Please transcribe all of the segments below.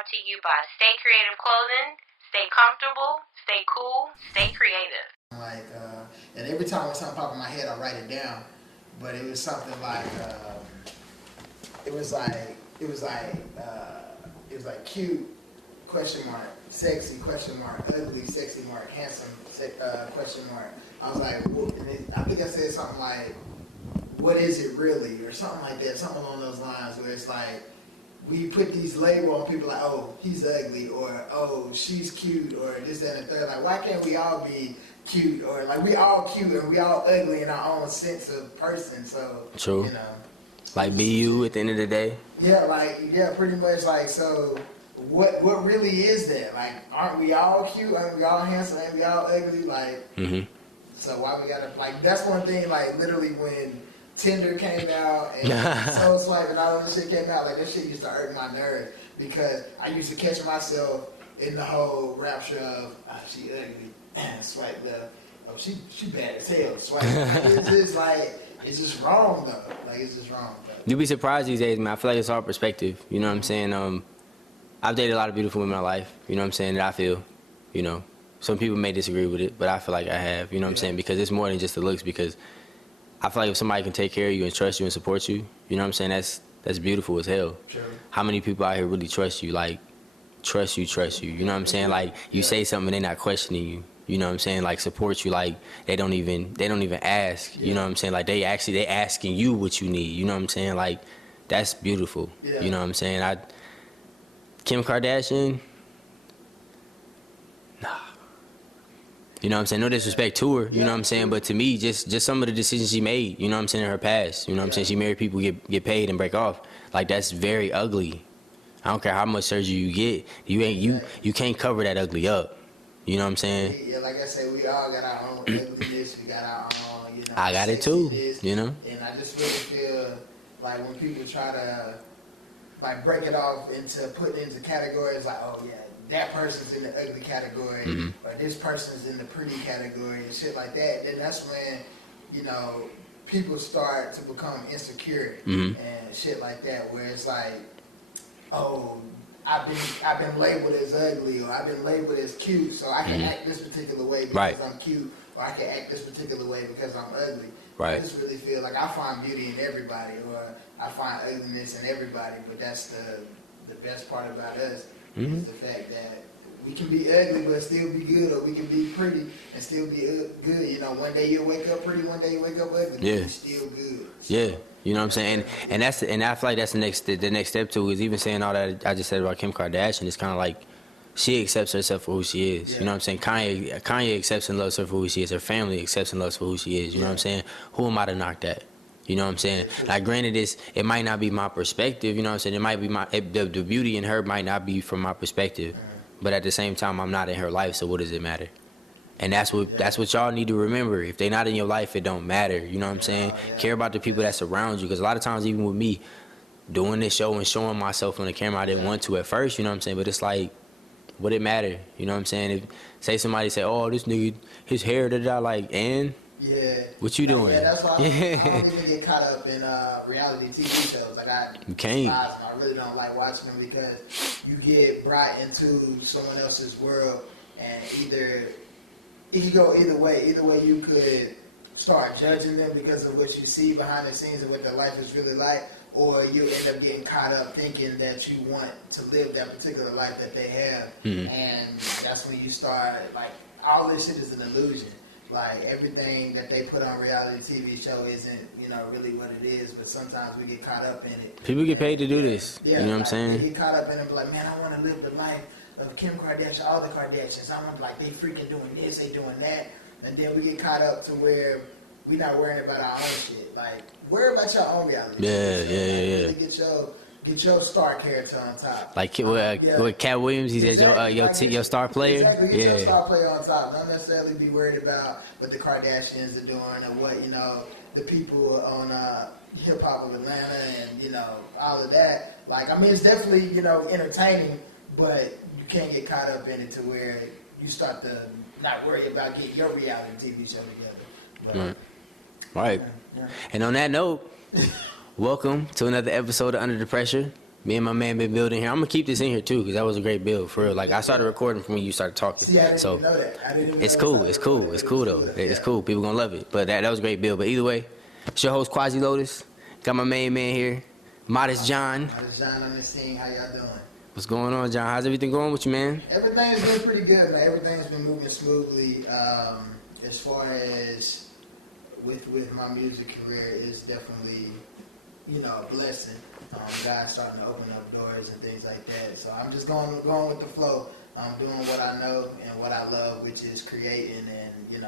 brought to you by Stay Creative Clothing. Stay comfortable, stay cool, stay creative. And every time when something pop in my head, I write it down. But it was something like, it was like cute, question mark, sexy, question mark, ugly, sexy mark, handsome, question mark. I was like, I think I said something like, what is it really? Or something like that, something along those lines where it's like, we put these labels on people like, oh, he's ugly, or oh, she's cute, or this, that, and the third. Like, why can't we all be cute? Or like, we all cute and we all ugly in our own sense of person. So, true. You know. Like, be you at the end of the day? Yeah, pretty much. Like, so what really is that? Like, aren't we all cute? Aren't we all handsome? Aren't we all ugly? Like, So why we gotta, like, that's one thing, like, literally when Tinder came out and Soul Swipe and all of this shit came out, like, that shit used to hurt my nerve because I used to catch myself in the whole rapture of, she ugly, swipe left, oh, she bad as hell, swipe left. It's just wrong though. Like, it's just wrong. But You'd be surprised these days, man. I feel like it's all perspective. You know what I'm saying? I've dated a lot of beautiful women in my life. You know what I'm saying? That I feel, you know. Some people may disagree with it, but I feel like I have. You know what I'm saying? Because it's more than just the looks. Because I feel like if somebody can take care of you and trust you and support you, you know what I'm saying? That's beautiful as hell. True. How many people out here really trust you? Like, trust you. You know what I'm saying? Like, you say something, they're not questioning you. You know what I'm saying? Like, support you. Like, they don't even ask. You know what I'm saying? Like, they asking you what you need. You know what I'm saying? Like, that's beautiful. Yeah. You know what I'm saying? Kim Kardashian, nah. You know what I'm saying? No disrespect to her, you know what I'm saying? But to me, just some of the decisions she made, you know what I'm saying, in her past. You know what I'm saying? She married people, get paid and break off. Like, that's very ugly. I don't care how much surgery you get, you can't cover that ugly up. You know what I'm saying? Yeah, like I said, we all got our own ugliness. We got our own, you know. I got it too, you know. And I just really feel like when people try to, like, break it off into putting it into categories, like, oh yeah, that person's in the ugly category, or this person's in the pretty category, and shit like that. Then that's when, you know, people start to become insecure and shit like that, where it's like, oh, I've been labeled as ugly, or I've been labeled as cute, so I can act this particular way because I'm cute, or I can act this particular way because I'm ugly. Right. I just really feel like I find beauty in everybody, or I find ugliness in everybody, but that's the best part about us is the fact that we can be ugly but still be good, or we can be pretty and still be good. You know, one day you'll wake up pretty, one day you wake up ugly, but you're still good. So, yeah. You know what I'm saying? And I feel like that's the next step too, is even saying all that I just said about Kim Kardashian, it's kind of like she accepts herself for who she is. You know what I'm saying? Kanye accepts and loves her for who she is. Her family accepts and loves her for who she is. You know what I'm saying? Who am I to knock that? You know what I'm saying? Like, granted, it might not be my perspective. You know what I'm saying? It might be the beauty in her might not be from my perspective, but at the same time, I'm not in her life. So what does it matter? And that's what y'all need to remember. If they're not in your life, it don't matter. You know what I'm saying? Care about the people that surround you. Because a lot of times, even with me, doing this show and showing myself on the camera, I didn't want to at first. You know what I'm saying? But it's like, what it matter? You know what I'm saying? If somebody say, oh, this nigga, his hair, like, and what you doing? Yeah, that's why I don't even get caught up in reality TV shows. Like, you can't. I really don't like watching them because you get brought into someone else's world, and it could go either way. Either way, you could start judging them because of what you see behind the scenes and what their life is really like, or you end up getting caught up thinking that you want to live that particular life that they have, and that's when you start, like, all this shit is an illusion. Like, everything that they put on reality TV show isn't, you know, really what it is, but sometimes we get caught up in it. People get paid to do this. Yeah, you know what I'm saying? They get caught up in it, like, man, I want to live the life of Kim Kardashian, all the Kardashians. I want, like, they freaking doing this, they doing that. And then we get caught up to where we not worrying about our own shit. Like, worry about your own reality. Yeah. Really get your star character on top. Like, with Cat Williams, he says your star player. Exactly, get your star player on top. Don't necessarily be worried about what the Kardashians are doing, or what, you know, the people on Hip Hop of Atlanta and, you know, all of that. Like, I mean, it's definitely, you know, entertaining, but you can't get caught up in it to where you start to not worry about getting your reality TV show together. But, right. And on that note, welcome to another episode of Under the Pressure. Me and my man been building here. I'm gonna keep this in here too, cause that was a great build for real. Like I started recording from when you started talking. See, I didn't So even know that. I didn't even it's know cool. that. It's cool. It's cool though. It's cool. People gonna love it. But that was a great build. But either way, it's your host Quasi Lotus. Got my main man here, Modest Jon. Modest Jon on the scene. How y'all doing? What's going on, John? How's everything going with you, man? Everything's been pretty good, man. Everything's been moving smoothly. As far as with my music career, is definitely, a blessing. God's starting to open up doors and things like that. So I'm just going with the flow. I'm doing what I know and what I love, which is creating and,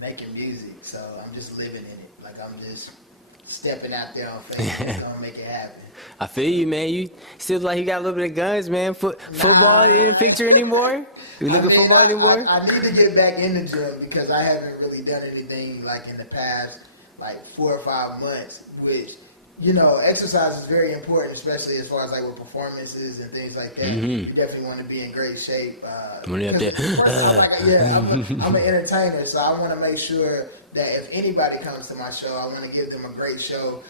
making music. So I'm just living in it. Like I'm just stepping out there on faith and gonna make it happen. I feel you, man. You still like you got a little bit of guns, man. Football in the picture anymore? You look at football anymore? I need to get back in the gym because I haven't really done anything like in the past 4 or 5 months, which, exercise is very important, especially as far as with performances and things like that. Mm-hmm. You definitely want to be in great shape. When you're up there. I'm an entertainer, so I want to make sure that if anybody comes to my show, I want to give them a great show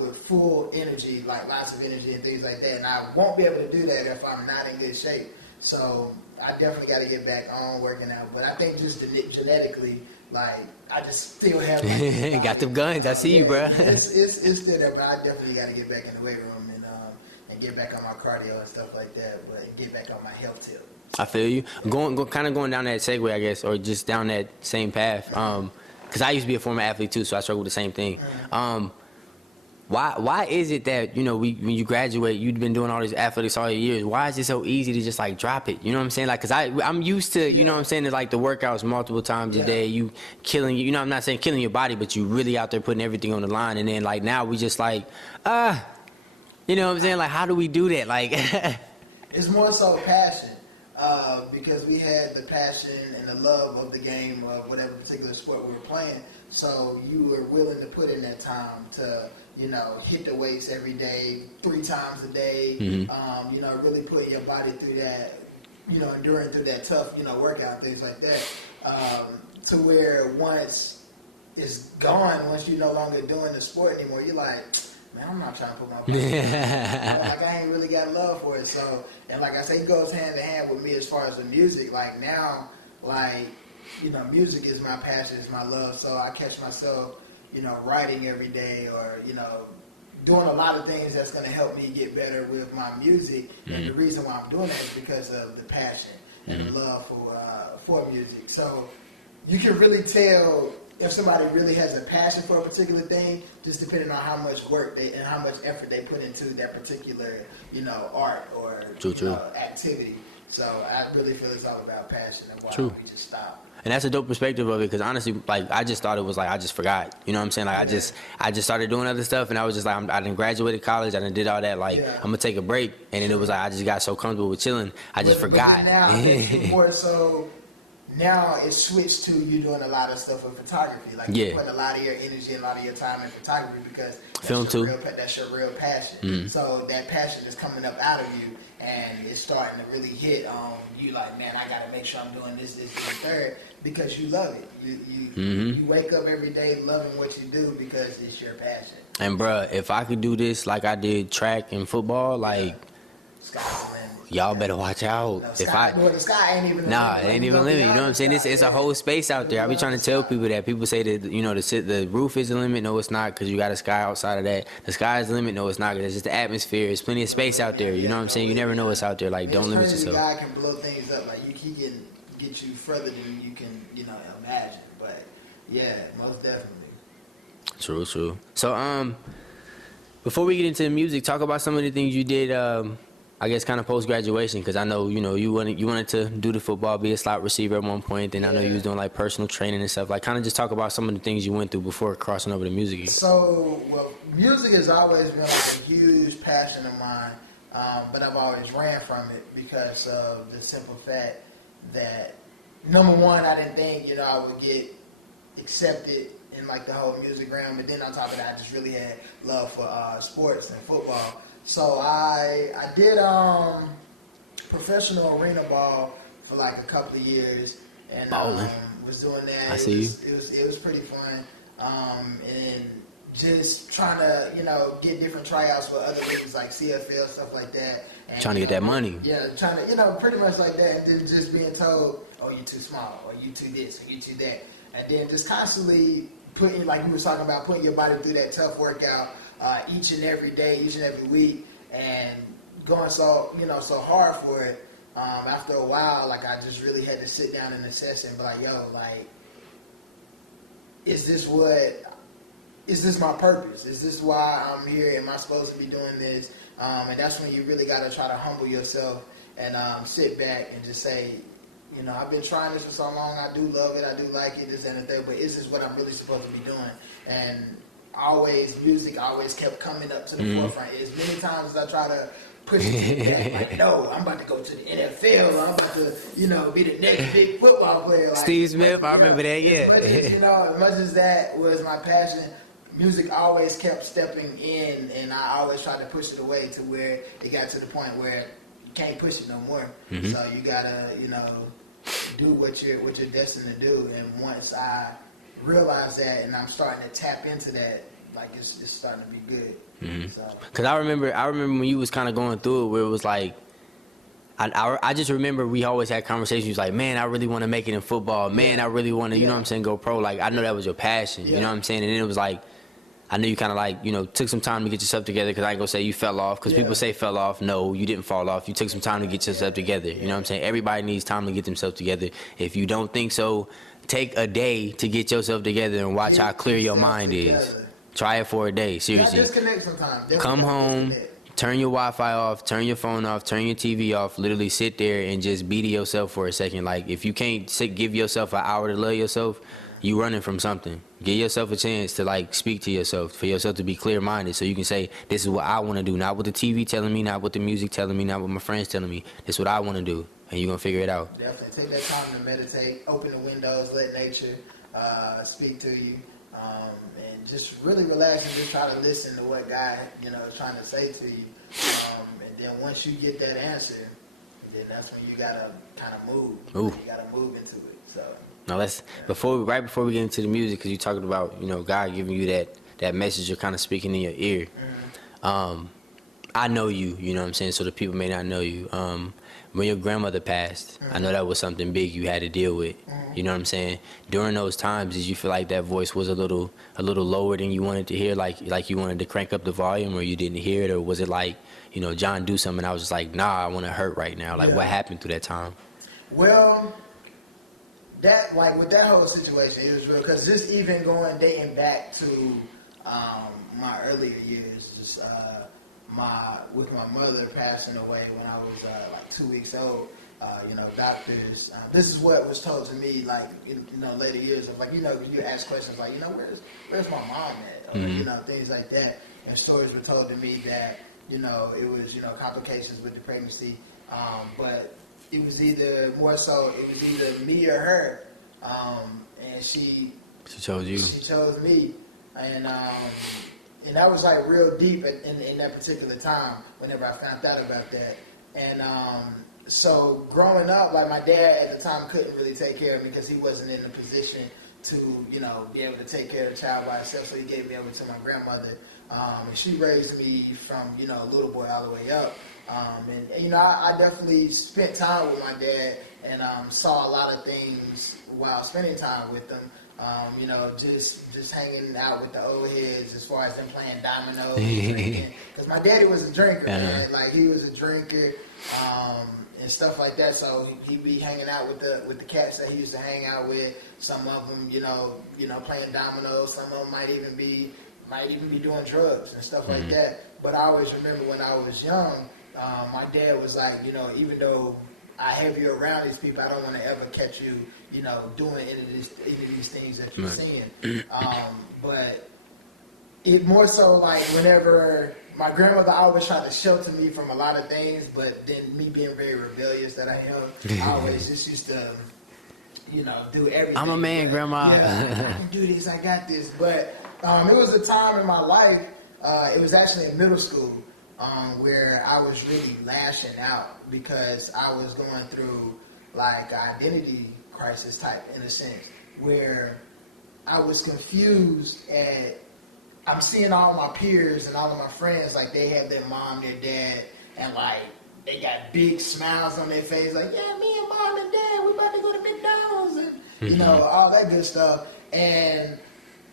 with full energy, lots of energy and things like that. And I won't be able to do that if I'm not in good shape. So I definitely got to get back on working out. But I think just genetically, I just still have. Got them guns. I see you, bro. It's still there, but I definitely got to get back in the weight room and get back on my cardio and stuff like that, but get back on my health tip. I feel you. Going down that segue, I guess, or just down that same path. Because I used to be a former athlete too, so I struggle with the same thing. Why is it that when you graduate, you've been doing all these athletics all your years? Why is it so easy to just drop it? You know what I'm saying? Because I'm used to what I'm saying, to the workouts multiple times a day. You killing I'm not saying killing your body, but you really out there putting everything on the line. And then now we just you know what I'm saying? How do we do that? It's more so passion. Because we had the passion and the love of the game of whatever particular sport we were playing. So you were willing to put in that time to, hit the weights every day, 3 times a day, mm-hmm. Really put your body through that, enduring through that tough, workout, things like that. To where once it's gone, once you're no longer doing the sport anymore, you're like, man, I'm not trying to put my body I ain't really got love for it. So, and like I say, it goes hand in hand with me as far as the music. Now, music is my passion, is my love. So I catch myself, writing every day or, doing a lot of things that's going to help me get better with my music. Mm-hmm. And the reason why I'm doing that is because of the passion and mm-hmm. the love for music. So you can really tell if somebody really has a passion for a particular thing, just depending on how much work and how much effort they put into that particular, art or activity. So I really feel it's all about passion and why we just stop. And that's a dope perspective of it, because honestly, I just thought it was I just forgot. You know what I'm saying? I just started doing other stuff, and I was just I done graduated college, I done did all that. I'm gonna take a break, and then it was I just got so comfortable with chilling, I just forgot. Now it's more so. Now it's switched to you doing a lot of stuff with photography. You're putting a lot of your energy and a lot of your time in photography because that's your real passion. Mm-hmm. So that passion is coming up out of you and it's starting to really hit on you. Man, I got to make sure I'm doing this, and third, because you love it. You wake up every day loving what you do because it's your passion. And bruh, if I could do this like I did track and football, sky's the limit. Y'all better watch out. The sky ain't even it ain't even limit. You know what I'm saying? It's a whole space out there. I be trying to tell people that. People say that the roof is the limit. No, it's not, because you got a sky outside of that. The sky is the limit. No, it's not, because it's just the atmosphere. There's plenty of space out there. You know what I'm saying? You never know what's out there. Don't limit yourself. God can blow things up. He can get you further than you can imagine. But yeah, most definitely. True. So before we get into the music, talk about some of the things you did. I guess kind of post graduation, because I know you wanted to do the football, be a slot receiver at one point, and I know you was doing personal training and stuff. Kind of just talk about some of the things you went through before crossing over to music. So, music has always been a huge passion of mine, but I've always ran from it because of the simple fact that, number one, I didn't think I would get accepted in the whole music realm, but then on top of that, I just really had love for sports and football. So I did professional arena ball for a couple of years, and was doing that. I see you. It was pretty fun. And just trying to, get different tryouts for other leagues like CFL, stuff like that. And, trying to get that money. Yeah, trying to, pretty much like that. And then just being told, oh, you're too small, or you too this, or you too that. And then just constantly putting, like you was talking about, putting your body through that tough workout each and every day, each and every week, and going so hard for it. After a while, like, I just really had to sit down and assess and be like, yo, like, is this my purpose? Is this why I'm here? Am I supposed to be doing this? And that's when you really got to try to humble yourself and sit back and just say, I've been trying this for so long. I do love it. I do like it, this and the third. But is this what I'm really supposed to be doing? And music always kept coming up to the forefront. As many times as I try to push it back, like, no, I'm about to go to the NFL. Or I'm about to, be the next big football player. Like, Steve Smith, I remember that, yeah. As much as that was my passion, music always kept stepping in, and I always tried to push it away to where it got to the point where you can't push it no more. Mm-hmm. So you gotta, do what you're destined to do. And once I realized that, and I'm starting to tap into that, like it's starting to be good. Mm-hmm. So, cause I remember when you was kind of going through it, where it was like, I just remember we always had conversations like, man, I really want to make it in football. Man, I really want to, you know what I'm saying, go pro. Like, I know that was your passion. You know what I'm saying? And then it was like, I know you kind of like, took some time to get yourself together, because I ain't going to say you fell off, because people say fell off. No, you didn't fall off. You took some time to get yourself together. You know what I'm saying? Everybody needs time to get themselves together. If you don't think so, take a day to get yourself together and watch how clear your mind is. Try it for a day, seriously. Disconnect sometimes. Come home, turn your Wi-Fi off, turn your phone off, turn your TV off, literally sit there and just be to yourself for a second. Like, if you can't give yourself an hour to love yourself, you running from something. Give yourself a chance to, like, speak to yourself, for yourself to be clear-minded, so you can say, this is what I want to do, not what the TV telling me, not what the music telling me, not what my friends telling me. This is what I want to do, and you're going to figure it out. Definitely. Take that time to meditate, open the windows, let nature speak to you, and just really relax and just try to listen to what God, is trying to say to you. And then once you get that answer, then that's when you got to kind of move. Ooh. You got to move into it, so... Now right before we get into the music, because you talked about God giving you that message, you're kind of speaking in your ear. Mm-hmm. I know you, you know what I'm saying, so the people may not know you. When your grandmother passed, I know that was something big you had to deal with. You know what I'm saying? During those times, did you feel like that voice was a little lower than you wanted to hear, like you wanted to crank up the volume, or you didn't hear it, or was it like, John do something, I was just like, nah, I want to hurt right now? Like, what happened through that time? Well, that, like, with that whole situation, it was real, because just even dating back to my earlier years, just with my mother passing away when I was like 2 weeks old, doctors, this is what was told to me, like, later years of, like, you ask questions like, where's my mom at, or, things like that, and stories were told to me that, it was, complications with the pregnancy, but it was either me or her, and she chose you. She chose me, and that was like real deep in that particular time. Whenever I found out about that, and so growing up, like, my dad at the time couldn't really take care of me because he wasn't in a position to be able to take care of the child by himself. So he gave me over to my grandmother, and she raised me from little boy all the way up. And I definitely spent time with my dad and saw a lot of things while spending time with them. Just hanging out with the old heads as far as them playing dominoes, because my daddy was a drinker, man. Like, he was a drinker, and stuff like that. So he'd be hanging out with the cats that he used to hang out with. Some of them, playing dominoes. Some of them might even be doing drugs and stuff like that. But I always remember when I was young, my dad was like, even though I have you around these people, I don't want to ever catch you, doing any of these things that you're seeing. But it more so like whenever my grandmother always tried to shelter me from a lot of things, but then me being very rebellious that I am, I always just used to, do everything. I'm a man, Grandma. Yeah, I can do this, I got this. But it was a time in my life, it was actually in middle school, where I was really lashing out because I was going through like identity crisis type, in a sense, where I was confused at I'm seeing all my peers and all of my friends, like, they have their mom, their dad, and, like, they got big smiles on their face, like, yeah, me and mom and dad, we about to go to McDonald's, and, you know, all that good stuff. And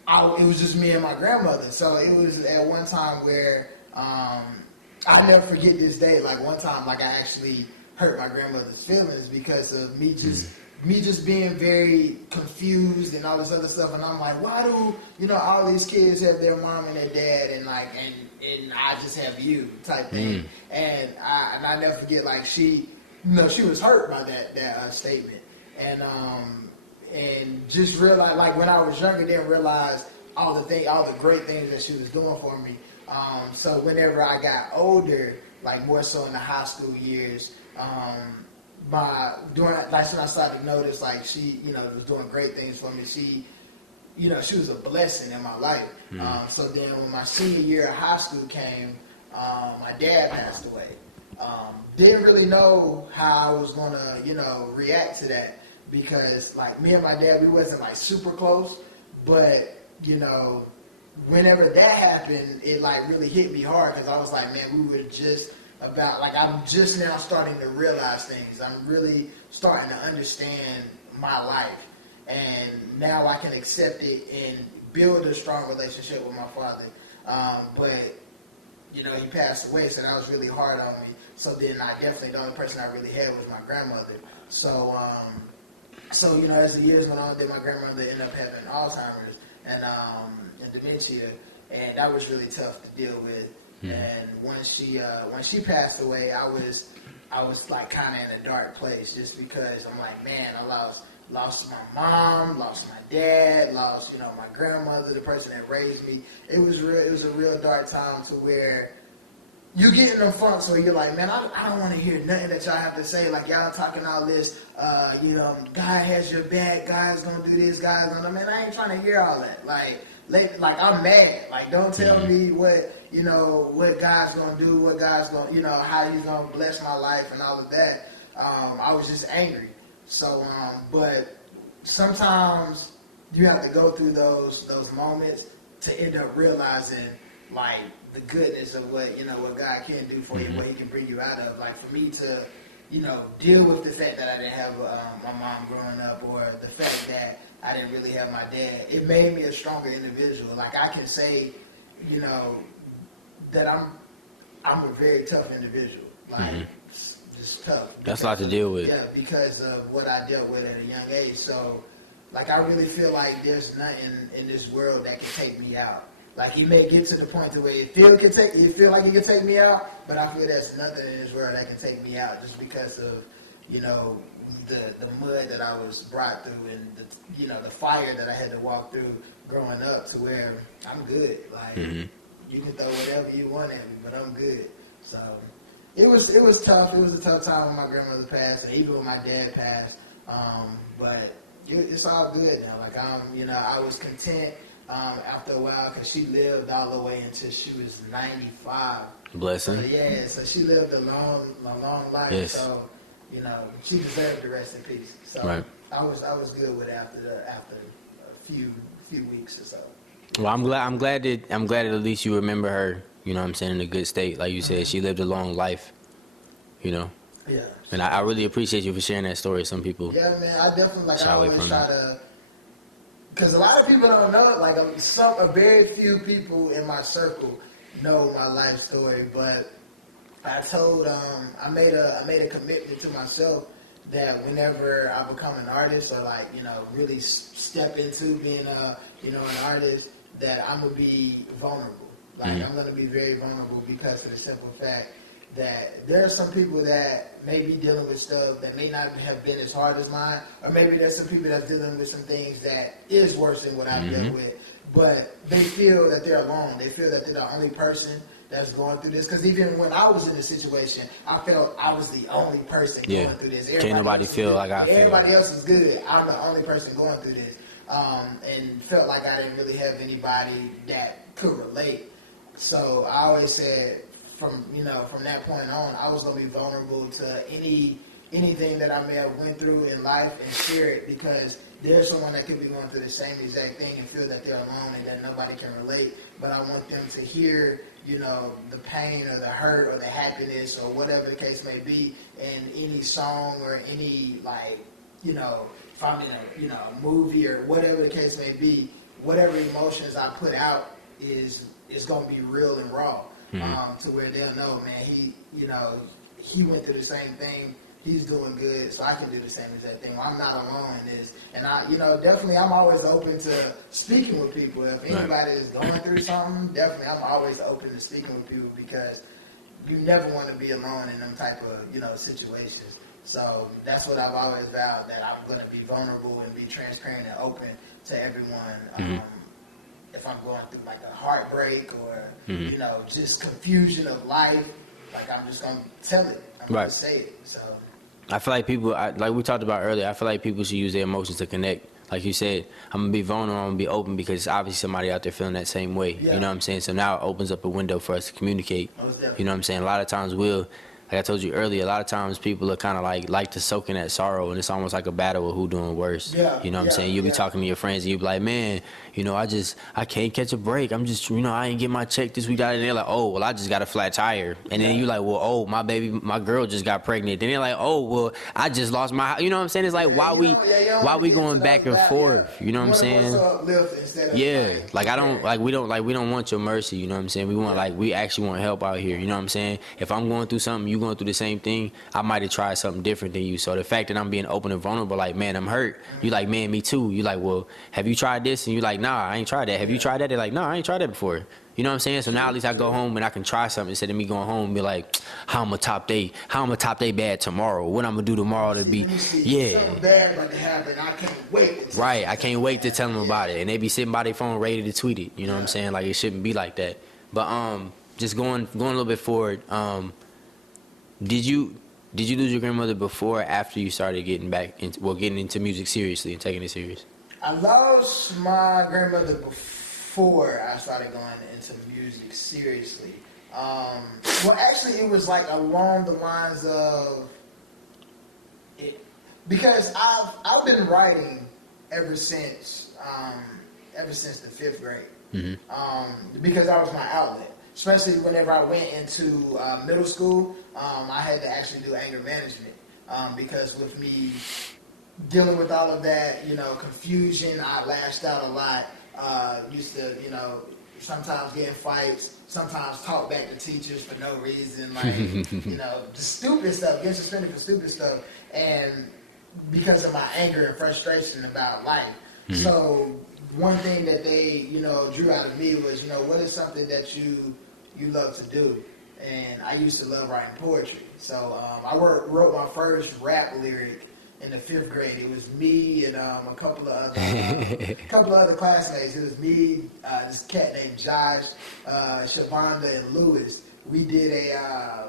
it was just me and my grandmother. So it was at one time where, I'll never forget this day. Like, one time, like, I actually hurt my grandmother's feelings because of me just being very confused and all this other stuff. And I'm like, why do, you know, all these kids have their mom and their dad, and like, and I just have you type thing. And I never forget, like, she was hurt by that statement. And just realized, like, when I was younger, didn't realize all the great things that she was doing for me. So whenever I got older, like, more so in the high school years, that's when I started to notice, like, she, you know, was doing great things for me. She, you know, she was a blessing in my life. So then when my senior year of high school came, my dad passed away. Didn't really know how I was going to, you know, react to that, because, like, me and my dad, we wasn't, like, super close, but, you know, whenever that happened, it, like, really hit me hard, because I was like, man, we were just about, like, I'm just now starting to realize things. I'm really starting to understand my life, and now I can accept it and build a strong relationship with my father. But, you know, he passed away, so that was really hard on me. So then the only person I really had was my grandmother. So, you know, as the years went on, then my grandmother ended up having Alzheimer's and dementia, and that was really tough to deal with. And when she passed away, I was like kind of in a dark place, just because I'm like, man, I lost my mom, lost my dad, lost, you know, my grandmother, the person that raised me. It was a real dark time, to where you get in them funks where you're like, man, I don't want to hear nothing that y'all have to say. Like, y'all talking all this, you know, God has your back, God's gonna do this, God's gonna, man, I ain't trying to hear all that. Like I'm mad. Like, don't tell me what, you know, what God's gonna do, what God's gonna, you know, how He's gonna bless my life and all of that. I was just angry. So, but sometimes you have to go through those moments to end up realizing, like, the goodness of what, you know, what God can do for you, what He can bring you out of. Like, for me to, you know, deal with the fact that I didn't have my mom growing up, or the fact that I didn't really have my dad, it made me a stronger individual. Like, I can say, you know, that I'm a very tough individual. Like, just tough. That's a lot to deal with. Yeah, because of what I dealt with at a young age. So, like, I really feel like there's nothing in this world that can take me out. Like, it may get to the point to where it feel like it can take me out, but I feel there's nothing in this world that can take me out, just because of, you know, the mud that I was brought through, and the, you know, the fire that I had to walk through growing up, to where I'm good. Like, you can throw whatever you want at me, but I'm good. So it was tough. It was a tough time when my grandmother passed, and even when my dad passed. But it's all good now. Like, you know, I was content. After a while, because she lived all the way until she was 95. Blessing. So, yeah, so she lived a long life. Yes. So, you know, she deserved to rest in peace. So right. I was good with it after a few weeks or so. Well, I'm glad that at least you remember her. You know what I'm saying, in a good state. Like you said, she lived a long life. You know. Yeah. And I really appreciate you for sharing that story. Some people. Yeah, man. I definitely I always try to. Because a lot of people don't know it. Like, a very few people in my circle know my life story. But I told, I made a commitment to myself that whenever I become an artist, or, like, you know, really step into being an artist, that I'm gonna be vulnerable. Like, I'm gonna be very vulnerable, because of the simple fact that there are some people that may be dealing with stuff that may not have been as hard as mine, or maybe there's some people that's dealing with some things that is worse than what I've dealt with, but they feel that they're alone. They feel that they're the only person that's going through this. Because even when I was in this situation, I felt I was the only person going through this. Can't nobody feel like I feel. Everybody else is good. I'm the only person going through this. And felt like I didn't really have anybody that could relate. So I always said, from that point on, I was going to be vulnerable to anything that I may have went through in life, and share it, because there's someone that could be going through the same exact thing and feel that they're alone and that nobody can relate. But I want them to hear, you know, the pain or the hurt or the happiness or whatever the case may be in any song or any, like, you know, if I'm in a, you know, a movie or whatever the case may be, whatever emotions I put out is going to be real and raw. To where they'll know, man, he went through the same thing. He's doing good, so I can do the same exact thing. Well, I'm not alone in this. And definitely I'm always open to speaking with people. If anybody is going through something, definitely I'm always open to speaking with people because you never want to be alone in them type of, you know, situations. So that's what I've always vowed, that I'm going to be vulnerable and be transparent and open to everyone. If I'm going through like a heartbreak or, you know, just confusion of life, like I'm just going to tell it. I'm going to say it. So I feel like people, like we talked about earlier, I feel like people should use their emotions to connect. Like you said, I'm going to be vulnerable, I'm going to be open because obviously somebody out there feeling that same way. Yeah. You know what I'm saying? So now it opens up a window for us to communicate. You know what I'm saying? A lot of times like I told you earlier, a lot of times people are kind of like to soak in that sorrow, and it's almost like a battle of who doing worse. Yeah, you know what I'm saying? You'll be talking to your friends, and you'll be like, man, you know, I can't catch a break. I'm just, you know, I ain't get my check this week. And they're like, oh, well, I just got a flat tire. And then you're like, well, oh, my girl just got pregnant. Then they're like, oh, well, I just lost my, you know what I'm saying? It's like, why we going back and forth? You know what I'm saying? Yeah, we don't want your mercy. You know what I'm saying? We actually want help out here. You know what I'm saying? If I'm going through something, you going through the same thing, I might have tried something different than you. So the fact that I'm being open and vulnerable, like, man, I'm hurt. You like, man, me too. You like, well, have you tried this? And you like, nah, I ain't tried that. Have you tried that? They're like, no, I ain't tried that before. You know what I'm saying? So now at least I go home and I can try something instead of me going home and be like, how I'm gonna top they bad tomorrow? What I'm gonna do tomorrow to be, yeah. Something bad about to happen. I can't wait. Right, I can't wait to tell them about it. And they be sitting by their phone ready to tweet it. You know what I'm saying? Like, it shouldn't be like that. But just going a little bit forward, did you lose your grandmother before or after you started getting into music seriously and taking it serious? I lost my grandmother before I started going into music seriously. Well, actually, it was like along the lines of it, because I've been writing ever since the 5th grade. Because that was my outlet. Especially whenever I went into middle school, I had to actually do anger management because with me dealing with all of that, you know, confusion, I lashed out a lot. Used to, you know, sometimes get in fights, sometimes talk back to teachers for no reason, like, you know, just stupid stuff, getting suspended for stupid stuff, and because of my anger and frustration about life. So one thing that they, you know, drew out of me was, you know, what is something that you love to do? And I used to love writing poetry. So I wrote my first rap lyric in the 5th grade. It was me and a couple of other classmates. It was me, this cat named Josh, Shavonda, and Lewis. We did a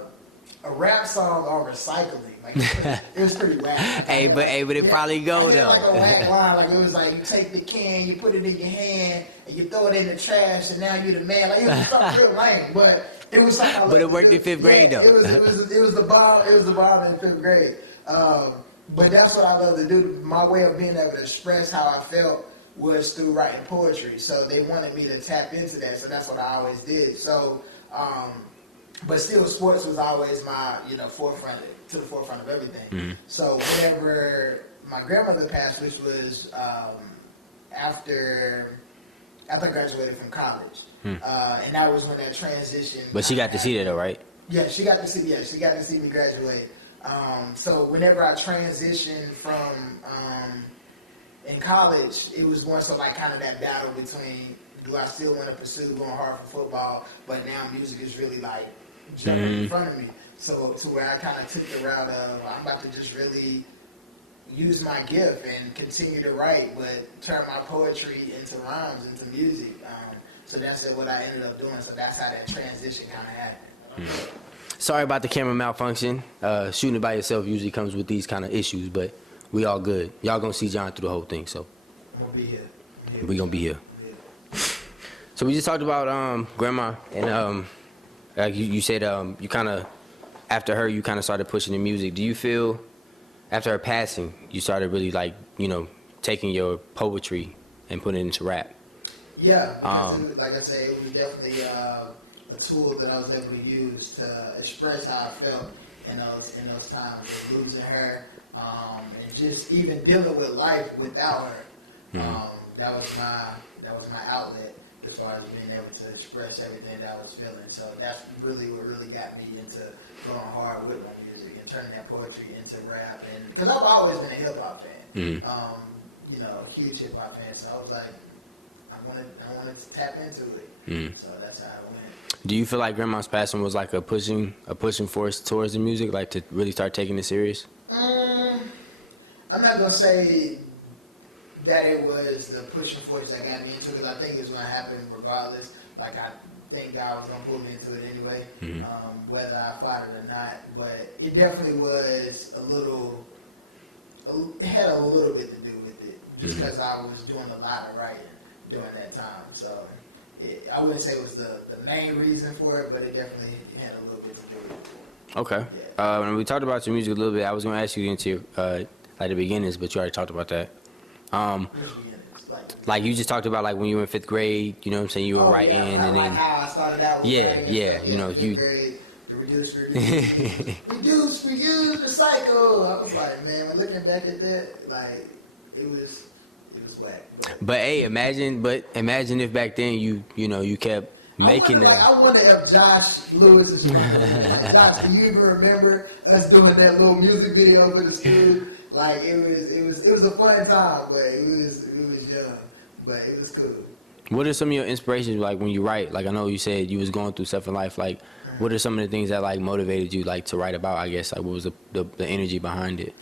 rap song on recycling. Like, it was pretty rap. Hey, but it probably go though. Like a rap line, like it was like you take the can, you put it in your hand, and you throw it in the trash, and now you're the man. Like, it was something real lame, but it was something. But it worked in 5th grade though. It was the bomb. It was the bomb in 5th grade. But that's what I love to do. My way of being able to express how I felt was through writing poetry. So they wanted me to tap into that. So that's what I always did. So, but still, sports was always my, you know, to the forefront of everything. So whenever my grandmother passed, which was after I graduated from college, and that was when that transition. But she got to see that though, right? Yeah, she got to see me graduate. So whenever I transitioned from in college, it was more so like kind of that battle between, do I still want to pursue going hard for football, but now music is really like jumping in front of me. So to where I kind of took the route of, I'm about to just really use my gift and continue to write, but turn my poetry into rhymes, into music. So that's what I ended up doing. So that's how that transition kind of happened. Sorry about the camera malfunction. Shooting it by yourself usually comes with these kind of issues, but we all good. Y'all gonna see John through the whole thing, so. I'm gonna be here. We gonna be here. So we just talked about grandma, and like you said, you kind of, after her, you kind of started pushing the music. Do you feel, after her passing, you started really like, you know, taking your poetry and putting it into rap? Yeah, because like I said, it was definitely a tool that I was able to use to express how I felt in those times of losing her, and just even dealing with life without her. That was my outlet as far as being able to express everything that I was feeling. So that's really what really got me into going hard with my music and turning that poetry into rap. And because I've always been a hip hop fan, huge hip hop fan. So I was like, I wanted to tap into it. So that's how I went. Do you feel like Grandma's passing was like a pushing force towards the music, like to really start taking it serious? I'm not gonna say that it was the pushing force that got me into it, because I think it was gonna happen regardless. Like I think God was gonna pull me into it anyway, whether I fought it or not. But it definitely was it had a little bit to do with it, just because I was doing a lot of writing during that time. So I wouldn't say it was the main reason for it, but it definitely had a little bit to do with it. Okay. Yeah. When we talked about your music a little bit, I was going to ask you into like the beginnings, but you already talked about that. Like you just talked about like when you were in 5th grade, you know what I'm saying, you were writing and then how I started out with writing. You know, you grade, reduce, recycle. I was like, man, when looking back at that, like it was whack. But hey, imagine if back then you kept making that. I wonder if Josh Lewis is Josh, do you even remember us doing that little music video for the school? Like it was a fun time, but it was young, but it was cool. What are some of your inspirations like when you write? Like I know you said you was going through stuff in life. Like what are some of the things that like motivated you like to write about? I guess like what was the energy behind it?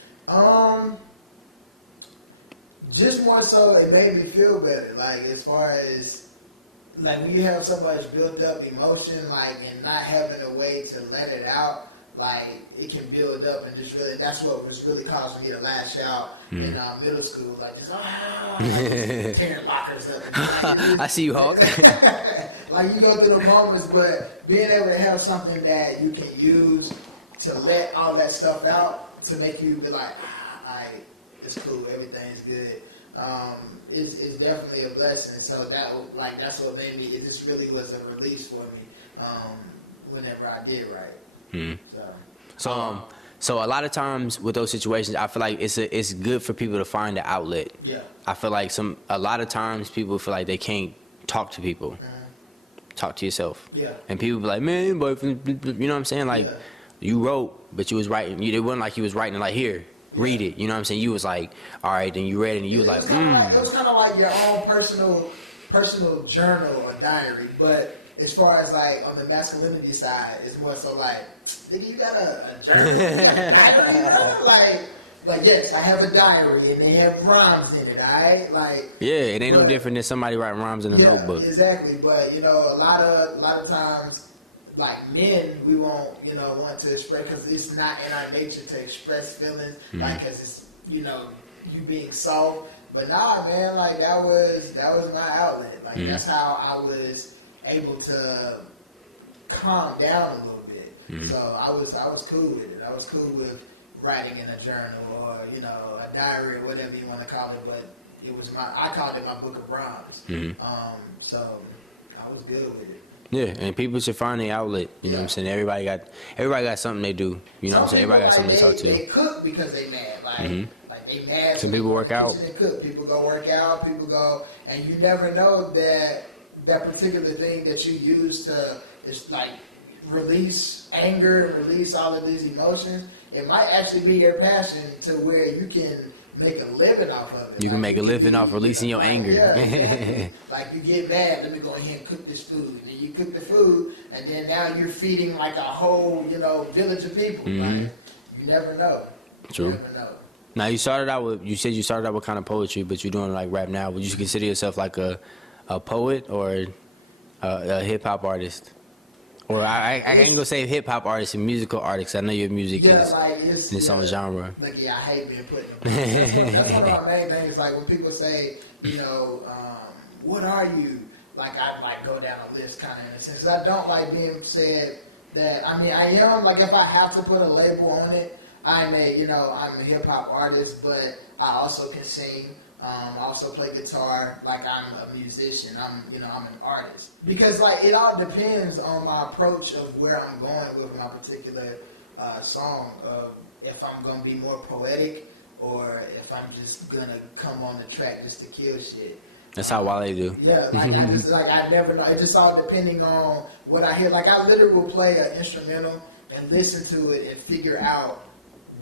Just more so, it made me feel better. Like as far as like when you have so much built up emotion, like and not having a way to let it out, like it can build up and just really. That's what was really causing me to lash out in middle school, like just tearing lockers up. I see you, Hulk. Like you go through the moments, but being able to have something that you can use to let all that stuff out to make you be like, it's cool, everything's good. It's definitely a blessing. So that's what made me. It just really was a release for me whenever I did write. So a lot of times with those situations, I feel like it's good for people to find an outlet. Yeah. I feel like a lot of times people feel like they can't talk to people. Talk to yourself. Yeah. And people be like, man, but you know what I'm saying? Like you wrote, but you was writing. It wasn't like you was writing like here. Read it, you know what I'm saying? You was like, all right, then you read it and you was like, It was kind of like your own personal journal or diary, but as far as like on the masculinity side, it's more so like, nigga, you got a journal? like, yes, I have a diary and they have rhymes in it, alright? Like, yeah, it ain't no different than somebody writing rhymes in a notebook. Exactly, but you know, a lot of times, like men, we won't, want to express because it's not in our nature to express feelings, like, cause it's, you being soft. But nah, man, like that was my outlet. Like that's how I was able to calm down a little bit. So I was cool with it. I was cool with writing in a journal or a diary or whatever you want to call it. But I called it my book of rhymes. So I was good with it. Yeah, and people should find their outlet. You know what I'm saying? Everybody got something they do. You know what I'm saying? Everybody got something they talk to. They cook because they mad. Like they mad. Some people work out. They cook. People go work out. People go, and you never know that particular thing that you use to just like release anger, release all of these emotions. It might actually be your passion to where you can make a living off of it. You can make a living off releasing your anger. Yeah. Like you get mad, let me go ahead and cook this food. And then you cook the food, and then now you're feeding like a whole, village of people. Like, you never know. True. You never know. Now you said you started out with kind of poetry, but you're doing like rap now. Would you consider yourself like a poet or a hip hop artist? Or I ain't gonna say hip hop artist, a musical artist. I know your music is in its own genre. Like I hate being put in that's one of my main things. Like when people say, what are you? Like I like go down a list kind of in a sense. 'Cause I don't like being said that. I mean, I am like if I have to put a label on it, I'm a hip hop artist, but I also can sing. I also play guitar like I'm a musician. I'm an artist. Because like it all depends on my approach of where I'm going with my particular song. If I'm gonna be more poetic or if I'm just gonna come on the track just to kill shit. That's how Wale do. Yeah, like I never know. It's just all depending on what I hear. Like I literally will play an instrumental and listen to it and figure out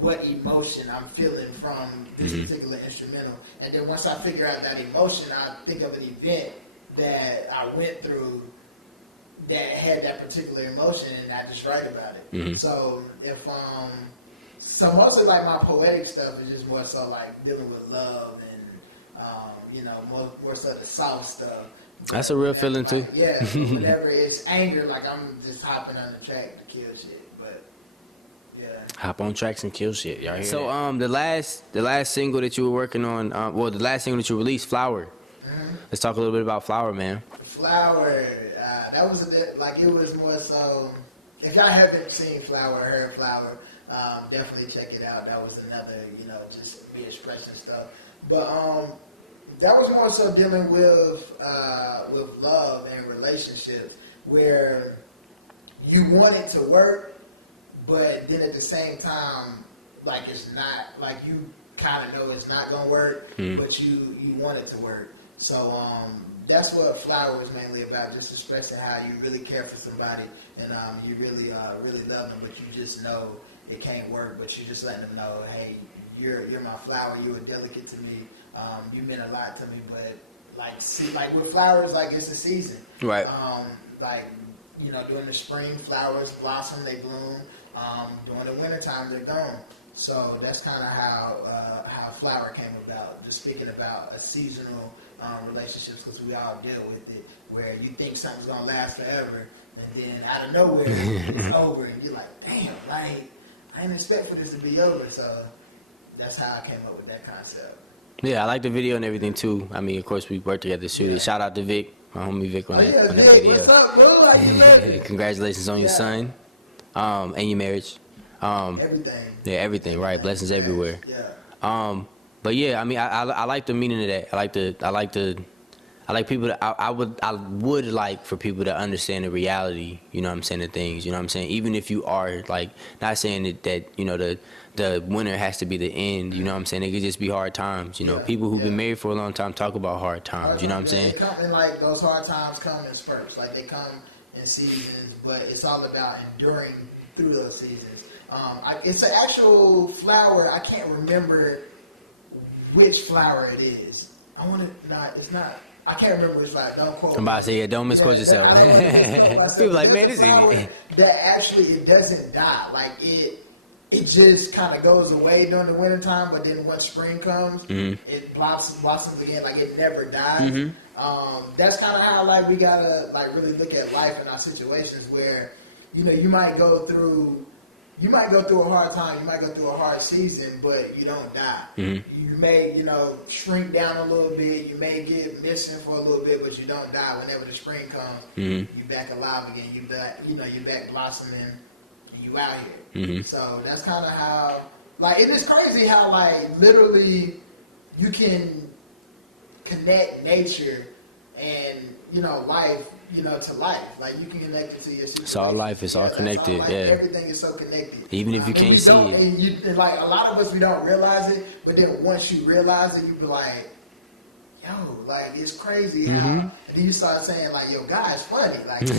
what emotion I'm feeling from this particular instrumental. And then once I figure out that emotion, I think of an event that I went through that had that particular emotion, and I just write about it. So if so mostly like my poetic stuff is just more so like dealing with love and more so the soft stuff. That's a real feeling too. Yeah, whenever it's anger, like I'm just hopping on the track to kill shit. But yeah, hop on tracks and kill shit. Y'all hear so that? The last single that you were working on, the last single that you released, Flower. Let's talk a little bit about Flower, man. Flower, that was like it was more so. If y'all haven't seen Flower, heard Flower, definitely check it out. That was another, just me expressing stuff. But that was more so dealing with love and relationships, where you want it to work, but then at the same time, like it's not, like you kind of know it's not gonna work, but you want it to work. So that's what Flower was mainly about, just expressing how you really care for somebody and you really love them, but you just know it can't work, but you just letting them know, hey, you're my flower, you were delicate to me, you meant a lot to me, but like with flowers, like it's a season, right? During the spring, flowers blossom, they bloom. During the wintertime, they're gone. So that's kind of how Flower came about. Just speaking about a seasonal relationships, because we all deal with it, where you think something's gonna last forever, and then out of nowhere it's over, and you're like, damn, like I didn't expect for this to be over. So that's how I came up with that concept. Yeah, I like the video and everything too. I mean, of course, we worked together to shoot it. Shout out to Vic, my homie Vic on that video. What's up, bro? Like, congratulations on your son, and your marriage. Everything. Yeah, everything. Right, blessings everywhere. Yeah. But yeah, I mean, I like the meaning of that. I like people to, I would like for people to understand the reality, you know what I'm saying, the things, you know what I'm saying? Even if you are, like, not saying that the winter has to be the end, you know what I'm saying? It could just be hard times, you know? People who've been married for a long time talk about hard times, you know what I'm saying? They come in, like, those hard times come in spurts. Like, they come in seasons, but it's all about enduring through those seasons. It's an actual flower. I can't remember which flower it is. It's not. I can't remember which flower. Don't quote me. I'm about to say, don't misquote yourself. People like, man, this is that actually it doesn't die. Like it just kind of goes away during the wintertime, but then once spring comes, it blossoms again. Like it never dies. That's kind of how like we gotta like really look at life and our situations where you might go through a hard time, you might go through a hard season, but you don't die. You may, shrink down a little bit, you may get missing for a little bit, but you don't die. Whenever the spring comes, you back alive again, you back blossoming, and you out here. So that's kind of how, like, it is crazy how, like, literally you can connect nature and, life, to life. Like, you can connect it to your situation. It's all life. It's all connected. Everything is so connected. Even if you can't see it. And like, a lot of us, we don't realize it. But then once you realize it, you be like, yo, like, it's crazy. How, and then you start saying, like, yo, God is funny. Like, it's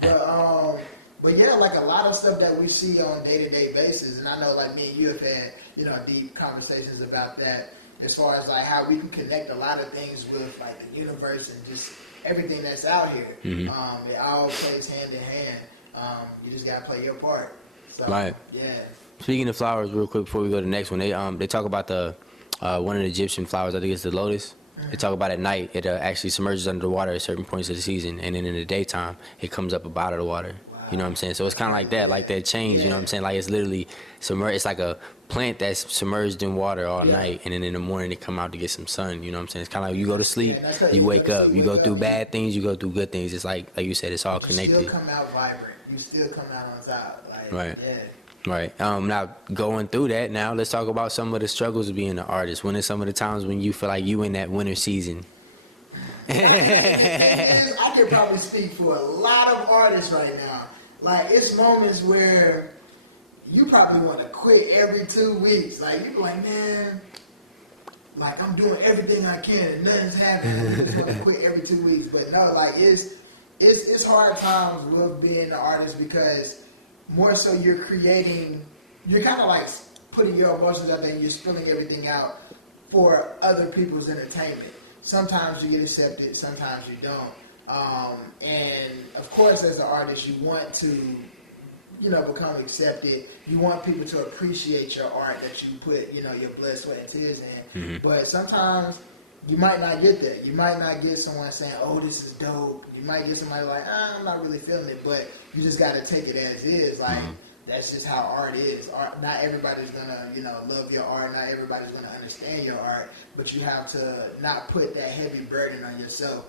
funny. But yeah, like, a lot of stuff that we see on a day-to-day basis. And I know, like, me and you have had, deep conversations about that. As far as, like, how we can connect a lot of things with, like, the universe and just everything that's out here. It all plays hand in hand. You just gotta play your part. So, right. Yeah. Speaking of flowers, real quick before we go to the next one, they talk about the one of the Egyptian flowers. I think it's the lotus. They talk about at night it actually submerges under the water at certain points of the season, and then in the daytime it comes up out of the water. You know what I'm saying? So it's kind of like that change. You know what I'm saying? Like it's literally submerged. It's like a plant that's submerged in water all night, and then in the morning they come out to get some sun. You know what I'm saying? It's kind of like you go to sleep, you wake up, you go through bad things, you go through good things. It's like you said, it's all connected. You still come out vibrant. You still come out on top. Like, right. Yeah. Right. Now going through that, now let's talk about some of the struggles of being an artist. When are some of the times when you feel like you in that winter season? I could probably speak for a lot of artists right now. Like, it's moments where you probably want to quit every 2 weeks. Like, you be like, man, like, I'm doing everything I can and nothing's happening. You just want to quit every 2 weeks. But no, like, it's hard times with being an artist because more so you're creating, you're kind of like putting your emotions out there and you're spilling everything out for other people's entertainment. Sometimes you get accepted, sometimes you don't. And of course, as an artist, you want to, you know, become accepted. You want people to appreciate your art that you put, you know, your blood, sweat, and tears in. Mm-hmm. But sometimes you might not get that. You might not get someone saying, "Oh, this is dope." You might get somebody like, "I'm not really feeling it," but you just got to take it as is. Like, that's just how art is. Art, not everybody's gonna, you know, love your art. Not everybody's gonna understand your art. But you have to not put that heavy burden on yourself.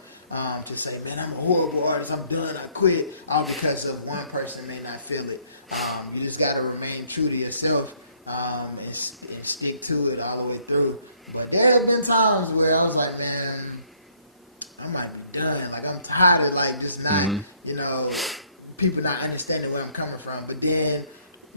To say, man, I'm a horrible artist, I'm done, I quit, all because of one person may not feel it. You just got to remain true to yourself and stick to it all the way through. But there have been times where I was like, man, I might be done. Like, I'm tired of, like, just not, you know, people not understanding where I'm coming from. But then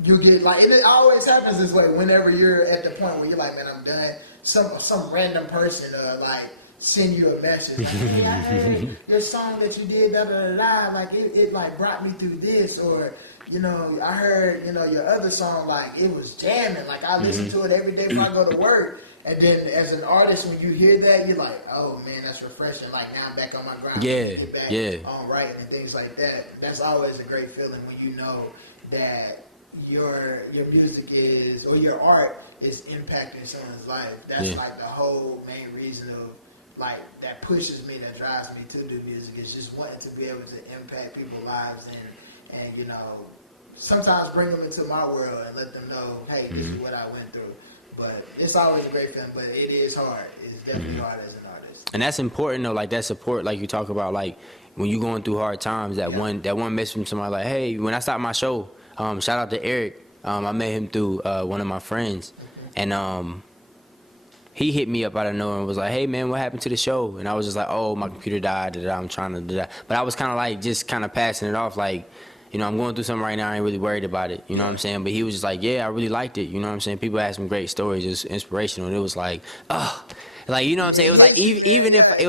you get, like, it always happens this way. Whenever you're at the point where you're like, man, I'm done, some random person, like, send you a message like, hey, I heard your song that you did, da da da da, like it like brought me through this, or you know, I heard, you know, your other song, like it was jamming, like I listen to it every day before I go to work. And then as an artist, when you hear that, you're like, oh man, that's refreshing. Like now I'm back on my grind. Get back on writing and things like that. That's always a great feeling when you know that your music is, or your art is impacting someone's life. That's like the whole main reason of, like, that pushes me, that drives me to do music, is just wanting to be able to impact people's lives and you know, sometimes bring them into my world and let them know, hey, this is what I went through. But it's always a great feeling, but it is hard. It's definitely hard as an artist. And that's important though, like that support, like you talk about, like when you going through hard times, that one message from somebody like, hey, when I stopped my show, shout out to Eric, I met him through one of my friends, and he hit me up out of nowhere and was like, hey, man, what happened to the show? And I was just like, oh, my computer died. I'm trying to do that. But I was kind of like, just kind of passing it off like, you know, I'm going through something right now. I ain't really worried about it. You know what I'm saying? But he was just like, yeah, I really liked it. You know what I'm saying? People had some great stories. It was inspirational. And it was like, oh. Like, you know what I'm saying? It was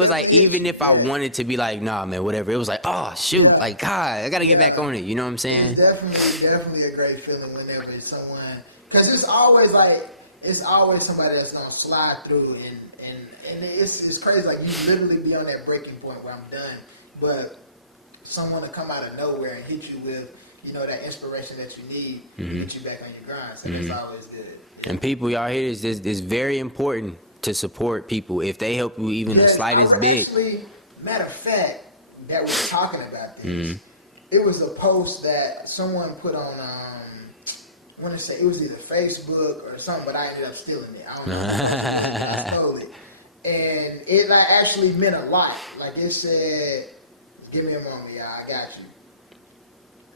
like, even if I wanted to be like, nah, man, whatever. It was like, oh, shoot. Yeah. Like, God, I got to get back on it. You know what I'm saying? It's definitely a great feeling whenever someone, because it's always like, it's always somebody that's gonna slide through, and it's crazy. Like, you literally be on that breaking point where I'm done, but someone to come out of nowhere and hit you with, you know, that inspiration that you need to get you back on your grind. So that's always good. And people, y'all hear this? It's very important to support people if they help you even the slightest bit. Actually, matter of fact, that we're talking about this. It was a post that someone put on. I want to say it was either Facebook or something, but I ended up stealing it. I don't know. I stole it. And it like actually meant a lot. Like it said, give me a moment, y'all, I got you.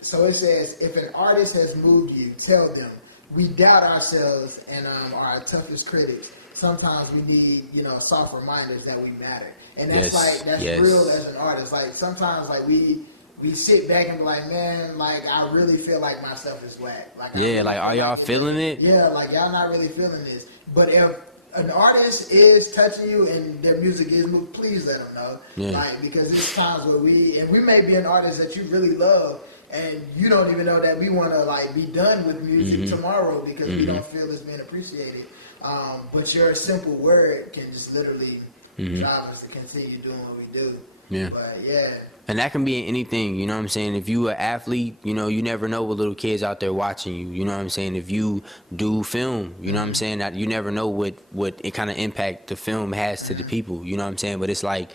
So it says, if an artist has moved you, tell them. We doubt ourselves and are our toughest critics. Sometimes we need, you know, soft reminders that we matter. And that's that's real as an artist. Like sometimes like we sit back and be like, man, like I really feel like my stuff is whack. Like like are y'all feeling it? Yeah, like y'all not really feeling this. But if an artist is touching you and their music is moving, please let them know. Yeah. Like, because there's times where we may be an artist that you really love and you don't even know that we want to like be done with music tomorrow because we don't feel it's being appreciated. But your simple word can just literally drive us to continue doing what we do. Yeah. But yeah. And that can be in anything, you know what I'm saying? If you an athlete, you know, you never know what little kids out there watching you, you know what I'm saying? If you do film, you know what I'm saying? That you never know what it kind of impact the film has to the people, you know what I'm saying? But it's like,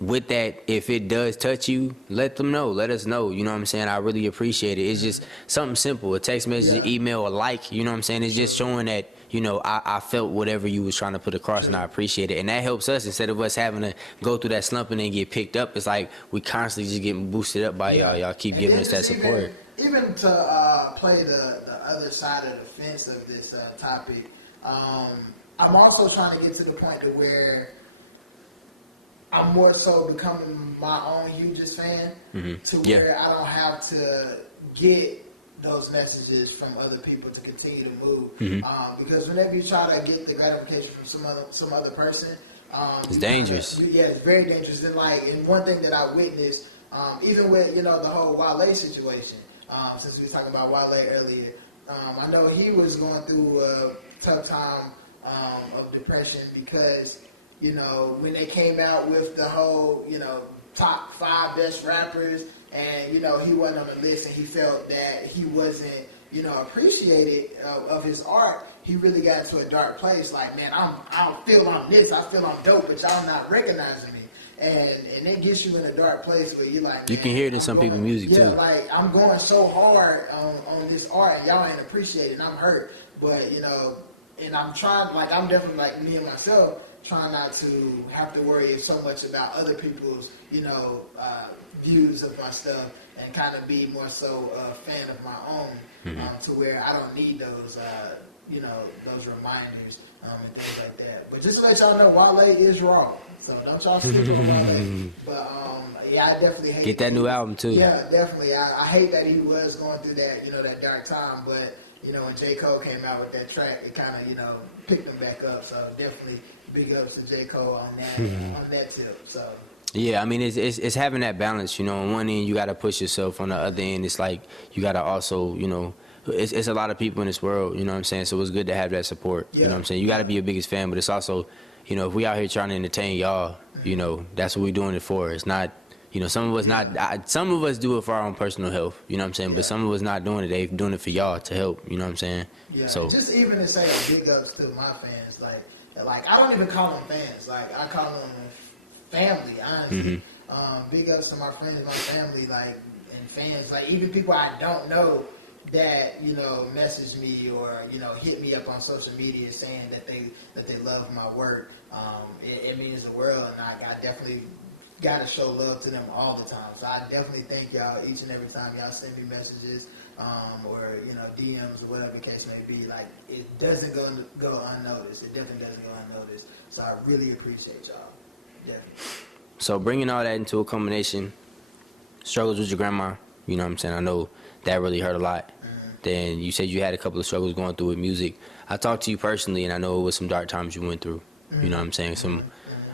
with that, if it does touch you, let them know, let us know, you know what I'm saying? I really appreciate it. It's just something simple, a text message, an email, a like, you know what I'm saying? It's just showing that, you know, I felt whatever you was trying to put across and I appreciate it. And that helps us instead of us having to go through that slump and then get picked up. It's like we constantly just getting boosted up by y'all. Y'all keep giving us that support. even to play the other side of the fence of this topic, I'm also trying to get to the point to where I'm more so becoming my own hugest fan, to where I don't have to get those messages from other people to continue to move. Because whenever you try to get the gratification from some other person, it's dangerous. It's very dangerous. And one thing that I witnessed, even with the whole Wale situation, since we were talking about Wale earlier, I know he was going through a tough time of depression because when they came out with the whole top 5 best rappers, and he wasn't on the list, and he felt that he wasn't appreciated of his art. He really got into a dark place. Like, man, I feel I'm this, I feel I'm dope, but y'all not recognizing me. And it gets you in a dark place where you're like, you can hear it in some people's music too. Like, I'm going so hard on this art, and y'all ain't appreciating. I'm hurt, but and I'm trying. Like, I'm definitely like me and myself, trying not to have to worry so much about other people's views of my stuff, and kind of be more so a fan of my own, to where I don't need those those reminders and things like that. But just to let y'all know, Wale is raw, so don't y'all sleep on Wale. But I definitely hate that new album too. Yeah, definitely. I hate that he was going through that that dark time, but when J. Cole came out with that track, it kind of picked him back up. So definitely big ups to J. Cole on that tip. So. Yeah, I mean, it's having that balance, On one end, you got to push yourself. On the other end, it's like you got to also, it's a lot of people in this world, you know what I'm saying? So it's good to have that support, you know what I'm saying? You got to be your biggest fan, but it's also, if we out here trying to entertain y'all, that's what we're doing it for. It's not, some of us do it for our own personal health, you know what I'm saying? But some of us not doing it. They're doing it for y'all to help, you know what I'm saying? Yeah, so just even to say big ups to my fans, like I don't even call them fans, like I call them family, honestly. Big ups to my friends, my family, and fans, even people I don't know that message me or hit me up on social media saying that they love my work. It means the world, and I definitely got to show love to them all the time. So I definitely thank y'all each and every time y'all send me messages, or DMs or whatever the case may be. Like, it doesn't go unnoticed. It definitely doesn't go unnoticed. So I really appreciate y'all. Definitely. So bringing all that into a combination, struggles with your grandma, you know what I'm saying? I know that really hurt a lot. Then you said you had a couple of struggles going through with music. I talked to you personally, and I know it was some dark times you went through. You know what I'm saying?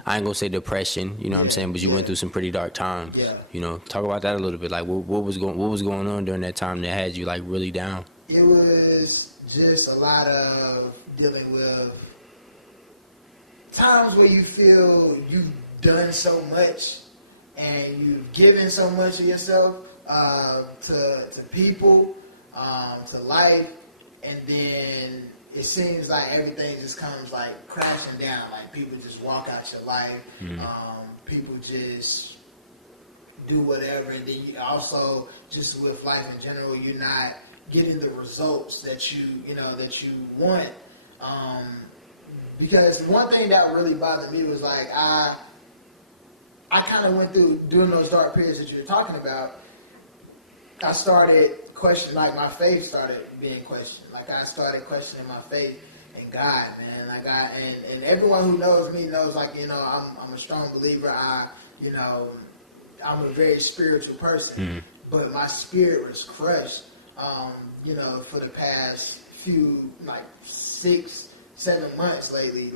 I ain't gonna say depression, you know what I'm saying, but you went through some pretty dark times. Talk about that a little bit. Like, what was going on during that time that had you really down? It was just a lot of dealing with times where you feel you've done so much and you've given so much of yourself to people, to life, and then it seems like everything just comes crashing down. Like, people just walk out your life. People just do whatever, and then you also, just with life in general, you're not getting the results that you want. Because one thing that really bothered me was I kind of went through, during those dark periods that you were talking about, I started questioning, my faith started being questioned. I started questioning my faith in God, man. And everyone who knows me knows, I'm a strong believer. I'm a very spiritual person, but my spirit was crushed, for the past few, 6-7 months lately,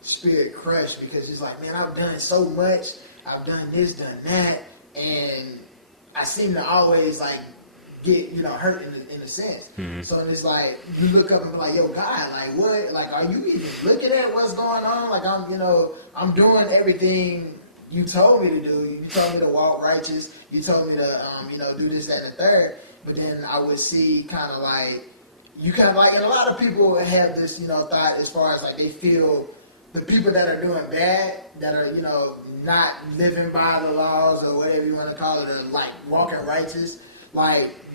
spirit crushed, because it's man, I've done so much. I've done this, done that, and I seem to always get hurt in a sense. So it's you look up and be yo, God, what? Are you even looking at what's going on? I'm doing everything you told me to do. You told me to walk righteous. You told me to do this, that, and the third. But then I would see and a lot of people have this thought as far as they feel the people that are doing bad, that are not living by the laws or whatever you want to call it, or walking righteous,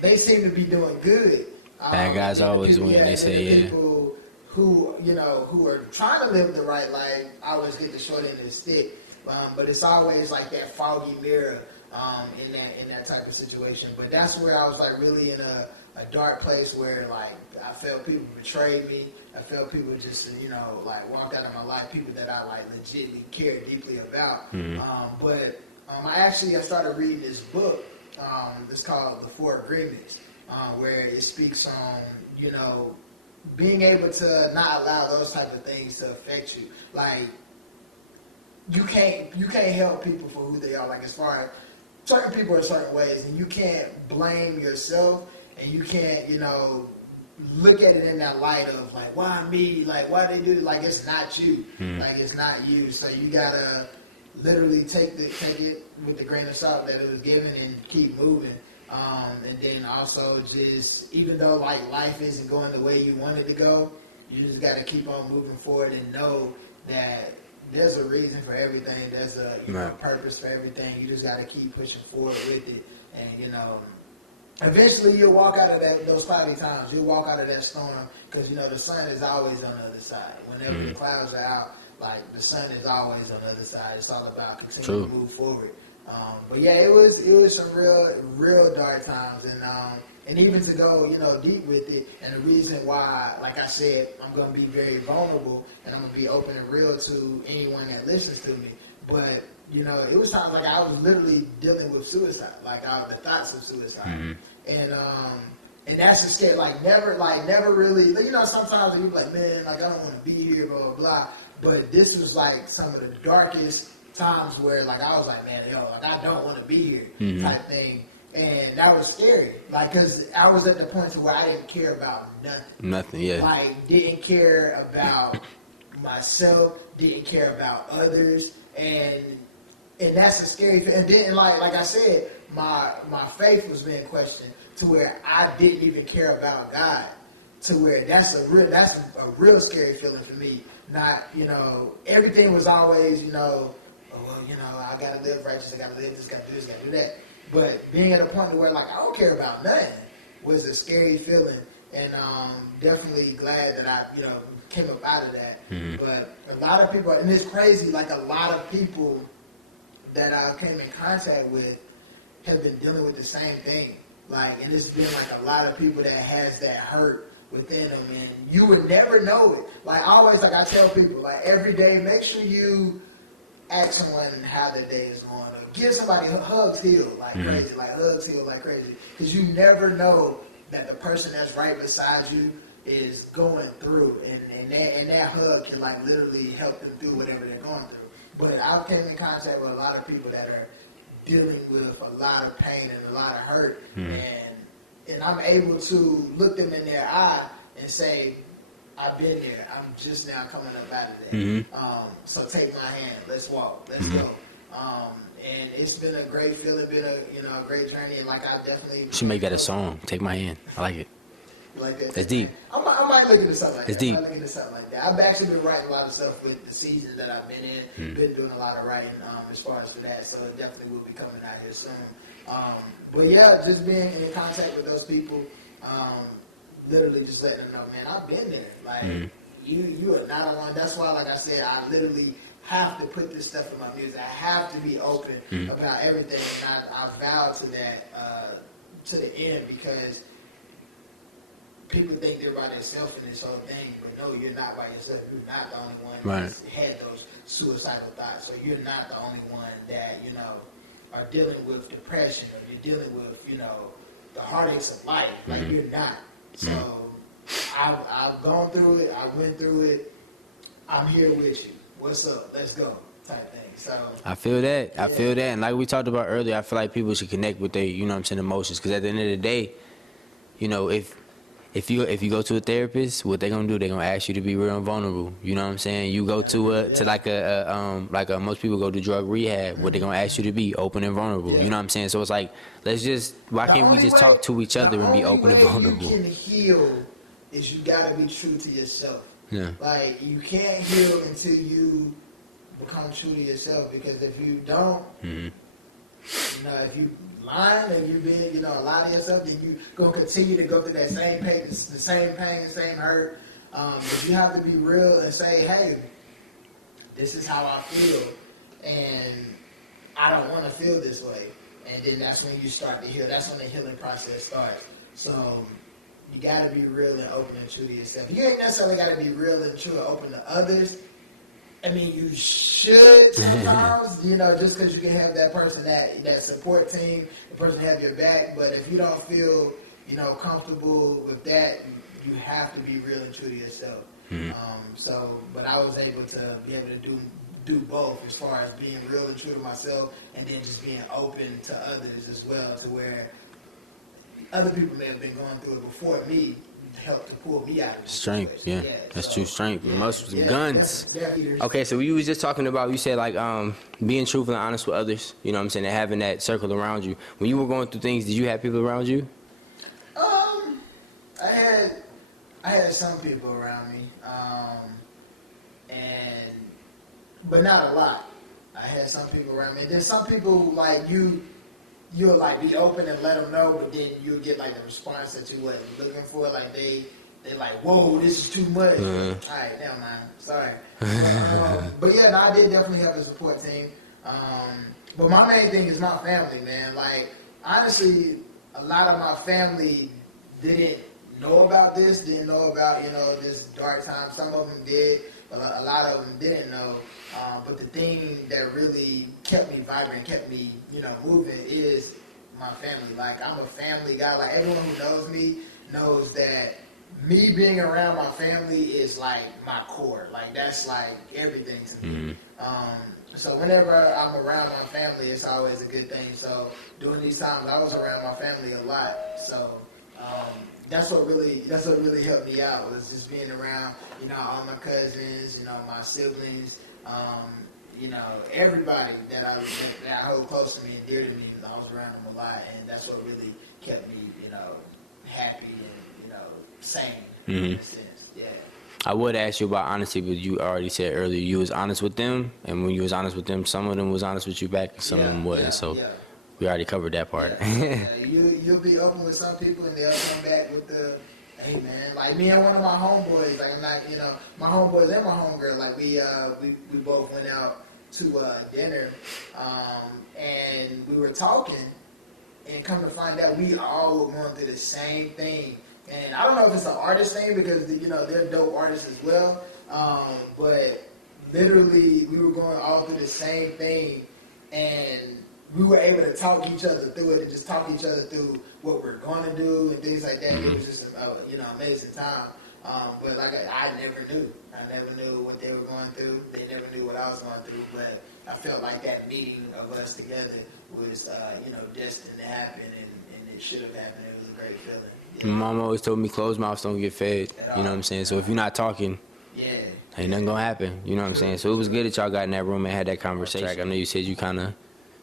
they seem to be doing good. Bad guys always win. They say, people who are trying to live the right life always get the short end of the stick. But it's always that foggy mirror in that type of situation. But that's where I was like really in a dark place where like I felt people betrayed me. I felt people just like walked out of my life, people that I like legitimately cared deeply about. But I started reading this book. It's called The Four Agreements, where it speaks on being able to not allow those type of things to affect you. Like you can't help people for who they are. Like as far as certain people are certain ways, and you can't blame yourself, and you can't look at it in that light of like, why me? Like why they do it? Like it's not you. Like it's not you. So you gotta literally take it with the grain of salt that it was given and keep moving. And then also just, even though like life isn't going the way you want it to go, you just got to keep on moving forward and know that there's a reason for everything. There's a purpose for everything. You just got to keep pushing forward with it. And eventually you'll walk out of those cloudy times. You'll walk out of that storm because the sun is always on the other side. Whenever the clouds are out, like the sun is always on the other side. It's all about continuing to move forward. But yeah, it was some real dark times, and even to go deep with it, and the reason why, like I said, I'm gonna be very vulnerable and I'm gonna be open and real to anyone that listens to me. But it was times like I was literally dealing with suicide, the thoughts of suicide, and that's just scary. Like never really. Sometimes you be like, man, like I don't want to be here, blah blah blah. But this was like some of the darkest times where like I was like, man, like I don't want to be here, type thing, and that was scary. Like, cause I was at the point to where I didn't care about nothing. Nothing, yeah. Like didn't care about myself, didn't care about others, and that's a scary thing. And then like I said, my faith was being questioned to where I didn't even care about God. To where that's a real scary feeling for me. Not everything was always I gotta live righteous, I gotta live this, gotta do this, gotta do that. But being at a point where like I don't care about nothing was a scary feeling, and definitely glad that I came up out of that. But a lot of people, and it's crazy, like a lot of people that I came in contact with have been dealing with the same thing. Like, and it's been like a lot of people that has that hurt within them, and you would never know it. Like always, like I tell people, like every day, make sure you ask someone how their day is going, or give somebody hugs heal like crazy, like hugs heal like crazy, because you never know that the person that's right beside you is going through, and that hug can like literally help them through whatever they're going through. But I've came in contact with a lot of people that are dealing with a lot of pain and a lot of hurt, and I'm able to look them in their eye and say, I've been there. I'm just now coming up out of that. So take my hand. Let's walk. Let's go. And it's been a great feeling, been a great journey. And like I definitely you should make that a song. Take my hand. I like it. You like that? That's deep. I might look into something like it's that. Deep. I might look into something like that. I've actually been writing a lot of stuff with the seasons that I've been in. Been doing a lot of writing as far as for that. So it definitely will be coming out here soon. But yeah, just being in contact with those people. Literally just letting them know, man, I've been there. Like, you are not alone. That's why, like I said, I literally have to put this stuff in my music. I have to be open about everything. And I vow to that to the end, because people think they're by themselves in this whole thing. But no, you're not by yourself. You're not the only one that's had those suicidal thoughts. So you're not the only one that, are dealing with depression, or you're dealing with, the heartaches of life. Like, you're not. So I've gone through it. I went through it. I'm here with you. What's up? Let's go. Type thing. So I feel that. I feel that. And like we talked about earlier, I feel like people should connect with their, emotions. Because at the end of the day, if you go to a therapist, what they're gonna do? They're gonna ask you to be real and vulnerable. You know what I'm saying? You go to most people go to drug rehab. What they're gonna ask you to be open and vulnerable. You know what I'm saying? So it's like, why can't we just talk to each other and be open and vulnerable? You can heal is you gotta be true to yourself. Yeah. Like, you can't heal until you become true to yourself, because if you don't, if you lying and you've been, a lot of yourself, then you gonna continue to go through that same pain, the same pain, the same hurt. But you have to be real and say, hey, this is how I feel, and I don't want to feel this way. and then that's when you start to heal. That's when the healing process starts. So you got to be real and open and true to yourself. You ain't necessarily got to be real and true and open to others. I mean, you should sometimes, you know, just because you can have that person, that support team, the person have your back. But if you don't feel, you know, comfortable with that, you have to be real and true to yourself. But I was able to be able to do both as far as being real and true to myself, and then just being open to others as well, to where other people may have been going through it before me, helped to pull me out of the strength. situation. That's true strength. Most guns. Yeah. Okay, so you was just talking about, you said like being truthful and honest with others. You know what I'm saying? And having that circle around you. When you were going through things, did you have people around you? I had some people around me, but not a lot. I had some people around me. And then some people, like, you'll like be open and let them know, but then you'll get like the response that you wasn't looking for. Like they like, whoa, this is too much. All right, never mind. Sorry. But yeah, no, I did definitely have a support team. But my main thing is my family, man. Like, honestly, a lot of my family didn't know about this, didn't know about, you know, this dark time. Some of them did, but a lot of them didn't know. But the thing that really kept me vibrant, kept me, you know, moving is my family. Like, I'm a family guy. Like, everyone who knows me knows that me being around my family is like my core. Like, that's like everything to me. So whenever I'm around my family, it's always a good thing. So during these times, I was around my family a lot. So that's what really helped me out, was just being around, you know, all my cousins, you know, my siblings, you know, everybody that I hold close to me and dear to me. I was around them a lot, and that's what really kept me, you know, happy and, you know, sane in a sense. Yeah. I would ask you about honesty, but you already said earlier you was honest with them, and when you was honest with them, some of them was honest with you back, and some of them wasn't. So we already covered that part. You'll be open with some people, and they'll come back with the, hey man, like me and one of my homeboys, like I'm not, you know, my homeboys and my homegirl, like we both went out to dinner, and we were talking, and come to find out we all were going through the same thing. And I don't know if it's an artist thing, because, you know, they're dope artists as well, but literally we were going all through the same thing, and we were able to talk each other through it, and just talk each other through what we're going to do and things like that. It was just you know, amazing time. But like I never knew what they were going through. They never knew what I was going through. But I felt like that meeting of us together was you know, destined to happen, and it should have happened. It was a great feeling. Yeah. My mom always told me closed mouths don't get fed. You know what I'm saying? So if you're not talking, ain't nothing gonna happen. You know what I'm saying? So it was good that y'all got in that room and had that conversation. I know you said you kind of,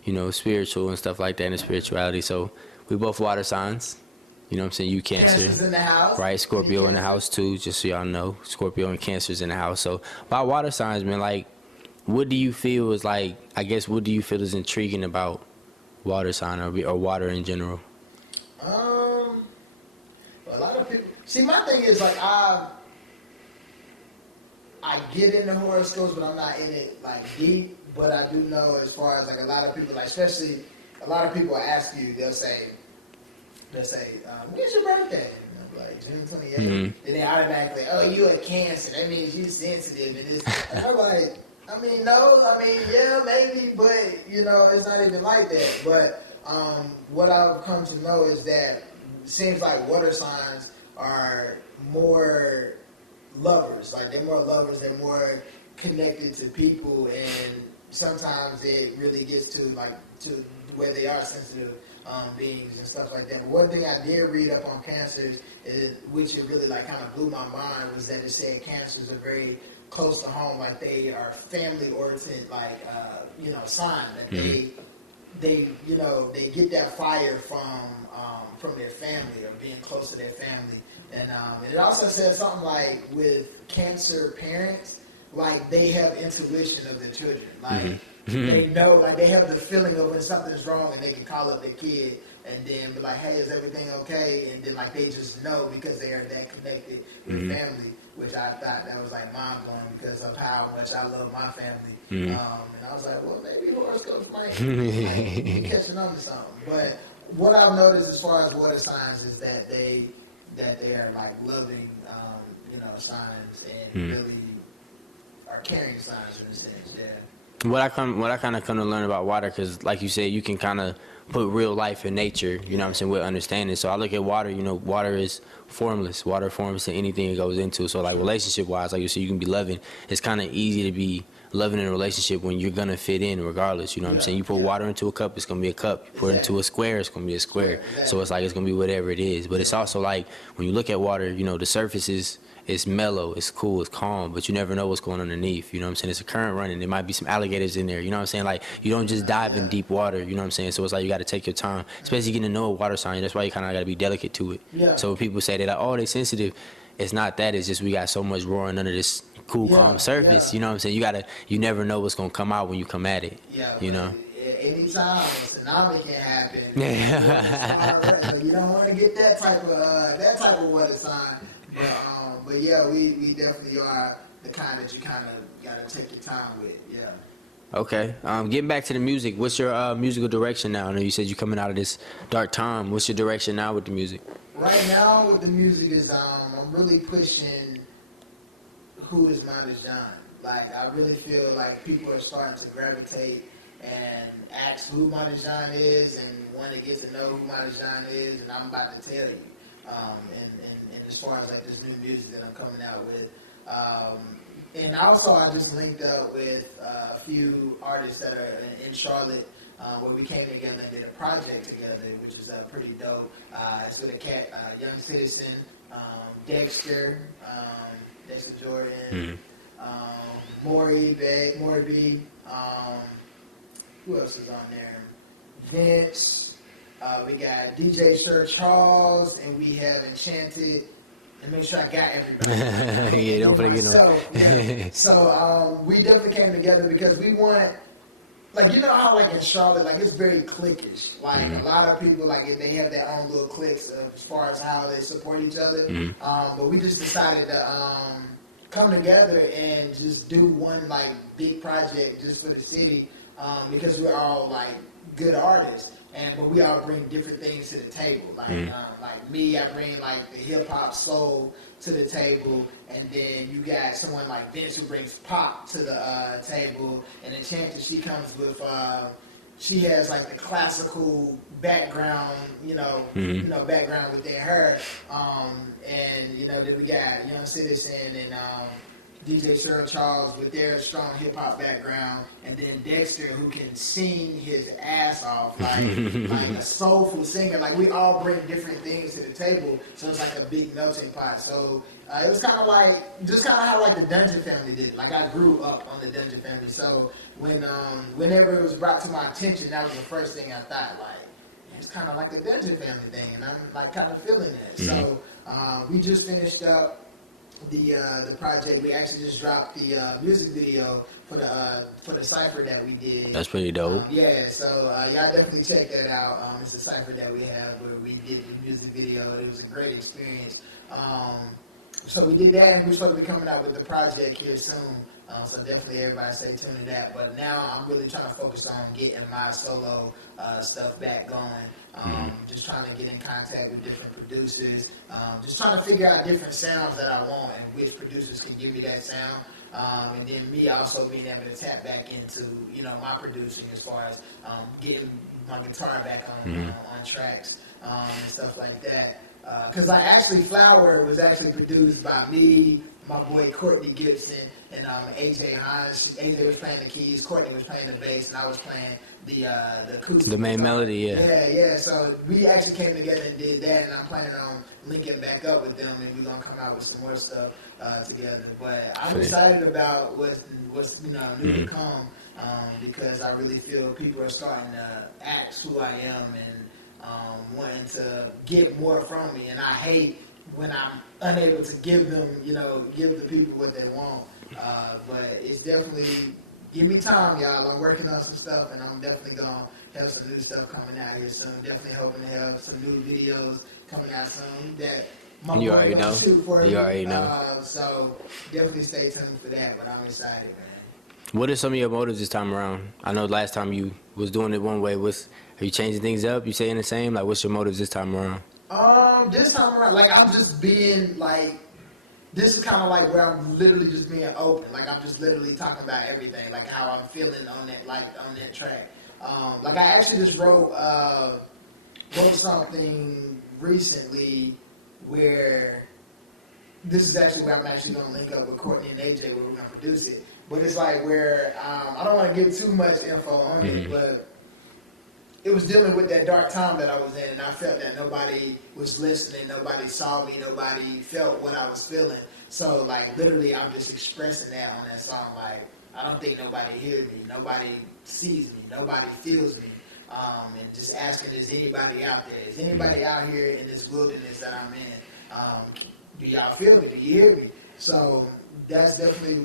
you know, spiritual and stuff like that, and spirituality. So we both water signs. You know what I'm saying? You Cancer. In the house. Right? Scorpio in the house too, just so y'all know. Scorpio and Cancer's in the house. So by water signs, man, like, what do you feel is like, I guess, what do you feel is intriguing about water sign or water in general? A lot of people, see, my thing is, like, I get into horoscopes, but I'm not in it like deep. But I do know, as far as like a lot of people, like, especially a lot of people ask you, they'll say, when's your birthday? And I'm like, June 28th. And they automatically, oh, you a Cancer, that means you sensitive. And I'm like, yeah, maybe, but, you know, it's not even like that. But what I've come to know is that it seems like water signs are more lovers. Like, they're more lovers, they're more connected to people, and sometimes it really gets to where they are sensitive beings and stuff like that. But one thing I did read up on Cancers, which it really like kind of blew my mind, was that it said Cancers are very close to home. Like, they are family oriented, like you know, sign that they you know, they get that fire from their family, or being close to their family. And it also said something like, with Cancer parents, like, they have intuition of their children. Like, they know, like, they have the feeling of when something's wrong, and they can call up their kid and then be like, hey, is everything okay? And then, like, they just know because they are that connected with family, which I thought that was, like, mind-blowing because of how much I love my family. Mm-hmm. And I was like, well, maybe horoscopes might be catching on to something. But what I've noticed as far as water signs is that they are like loving, signs and really are carrying signs in a sense. Yeah. What I kind of come to learn about water, because like you said, you can kind of put real life in nature, you know what I'm saying, with understanding. So I look at water, water is formless. Water forms to anything it goes into. So like relationship wise, like you said, you can be loving. It's kind of easy to be loving in a relationship when you're going to fit in regardless, you know what I'm saying? You put water into a cup, it's going to be a cup. You put it into a square, it's going to be a square. So it's like it's going to be whatever it is. But it's also like when you look at water, the surface is mellow, it's cool, it's calm, but you never know what's going underneath, you know what I'm saying? It's a current running, there might be some alligators in there, you know what I'm saying? Like, you don't just dive in deep water, you know what I'm saying? So it's like you got to take your time, especially getting to know a water sign. That's why you kind of got to be delicate to it. Yeah. So when people say they're like, oh, they sensitive, it's not that, it's just we got so much roaring under this cool, calm surface, you know what I'm saying? You never know what's going to come out when you come at it, you know? Anytime a tsunami can happen, so you don't want to get that type of water sign. But yeah, we definitely are the kind that you kind of got to take your time with. Yeah. Okay. Getting back to the music, what's your musical direction now? I know you said you're coming out of this dark time. What's your direction now with the music? Right now with the music is I'm really pushing who is Modest Jon. Like, I really feel like people are starting to gravitate and ask who Modest Jon is and want to get to know who Modest Jon is, and I'm about to tell you. And as far as like this new music that I'm coming out with. And also I just linked up with a few artists that are in Charlotte where we came together and did a project together, which is pretty dope. It's with a cat, Young Citizen, Dexter Jordan, Maury B. Who else is on there? Vince. We got DJ Sir Charles, and we have Enchanted. And make sure I got everybody. Yeah, don't forget them. So we definitely came together because we want, like, you know how like in Charlotte, like it's very cliquish. Like a lot of people, like they have their own little cliques as far as how they support each other. But we just decided to come together and just do one like big project just for the city because we're all like good artists. But we all bring different things to the table. Like me, I bring like the hip hop soul to the table, and then you got someone like Vince who brings pop to the table, and Enchanted, she comes with she has like the classical background, background within her, and then we got Young Citizen and DJ Sir Charles with their strong hip hop background, and then Dexter who can sing his ass off like a soulful singer. Like we all bring different things to the table, so it's like a big melting pot. So it was kind of how like the Dungeon Family did. Like I grew up on the Dungeon Family, so whenever it was brought to my attention, that was the first thing I thought. Like it's kind of like the Dungeon Family thing, and I'm like kind of feeling that. So we just finished up the project. We actually just dropped the music video for the cipher that we did. That's pretty dope. So y'all definitely check that out. It's a cipher that we have where we did the music video. It was a great experience. So we did that, and we're supposed to be coming out with the project here soon. So definitely everybody stay tuned to that. But now I'm really trying to focus on getting my solo stuff back going. Just trying to get in contact with different producers. Just trying to figure out different sounds that I want and which producers can give me that sound. And then me also being able to tap back into, my producing as far as getting my guitar back on tracks and stuff like that. Because Flower was actually produced by me, my boy Courtney Gibson, and AJ Hines. AJ was playing the keys, Courtney was playing the bass, and I was playing the acoustic. The main melody, Yeah. So we actually came together and did that, and I'm planning on linking back up with them, and we're gonna come out with some more stuff together. But I'm excited about what's new to come because I really feel people are starting to ask who I am and wanting to get more from me, and I hate when I'm unable to give them, give the people what they want. But it's definitely, give me time, y'all. I'm working on some stuff, and I'm definitely going to have some new stuff coming out here soon. Definitely hoping to have some new videos coming out soon that my boy gonna shoot for me. You already know. So definitely stay tuned for that, but I'm excited, man. What are some of your motives this time around? I know last time you was doing it one way. Are you changing things up? You saying the same? Like, what's your motives this time around? This time around, like I'm just being like, this is kind of like where I'm literally just being open. Like I'm just literally talking about everything, like how I'm feeling on that, like on that track. Like I actually just wrote something recently where this is actually where I'm actually going to link up with Courtney and AJ where we're going to produce it. But it's like where I don't want to give too much info on it, but it was dealing with that dark time that I was in, and I felt that nobody was listening, nobody saw me, nobody felt what I was feeling. So like literally, I'm just expressing that on that song. Like I don't think nobody hears me, nobody sees me, nobody feels me, and just asking, is anybody out there? Is anybody out here in this wilderness that I'm in? Do y'all feel me? Do you hear me? So that's definitely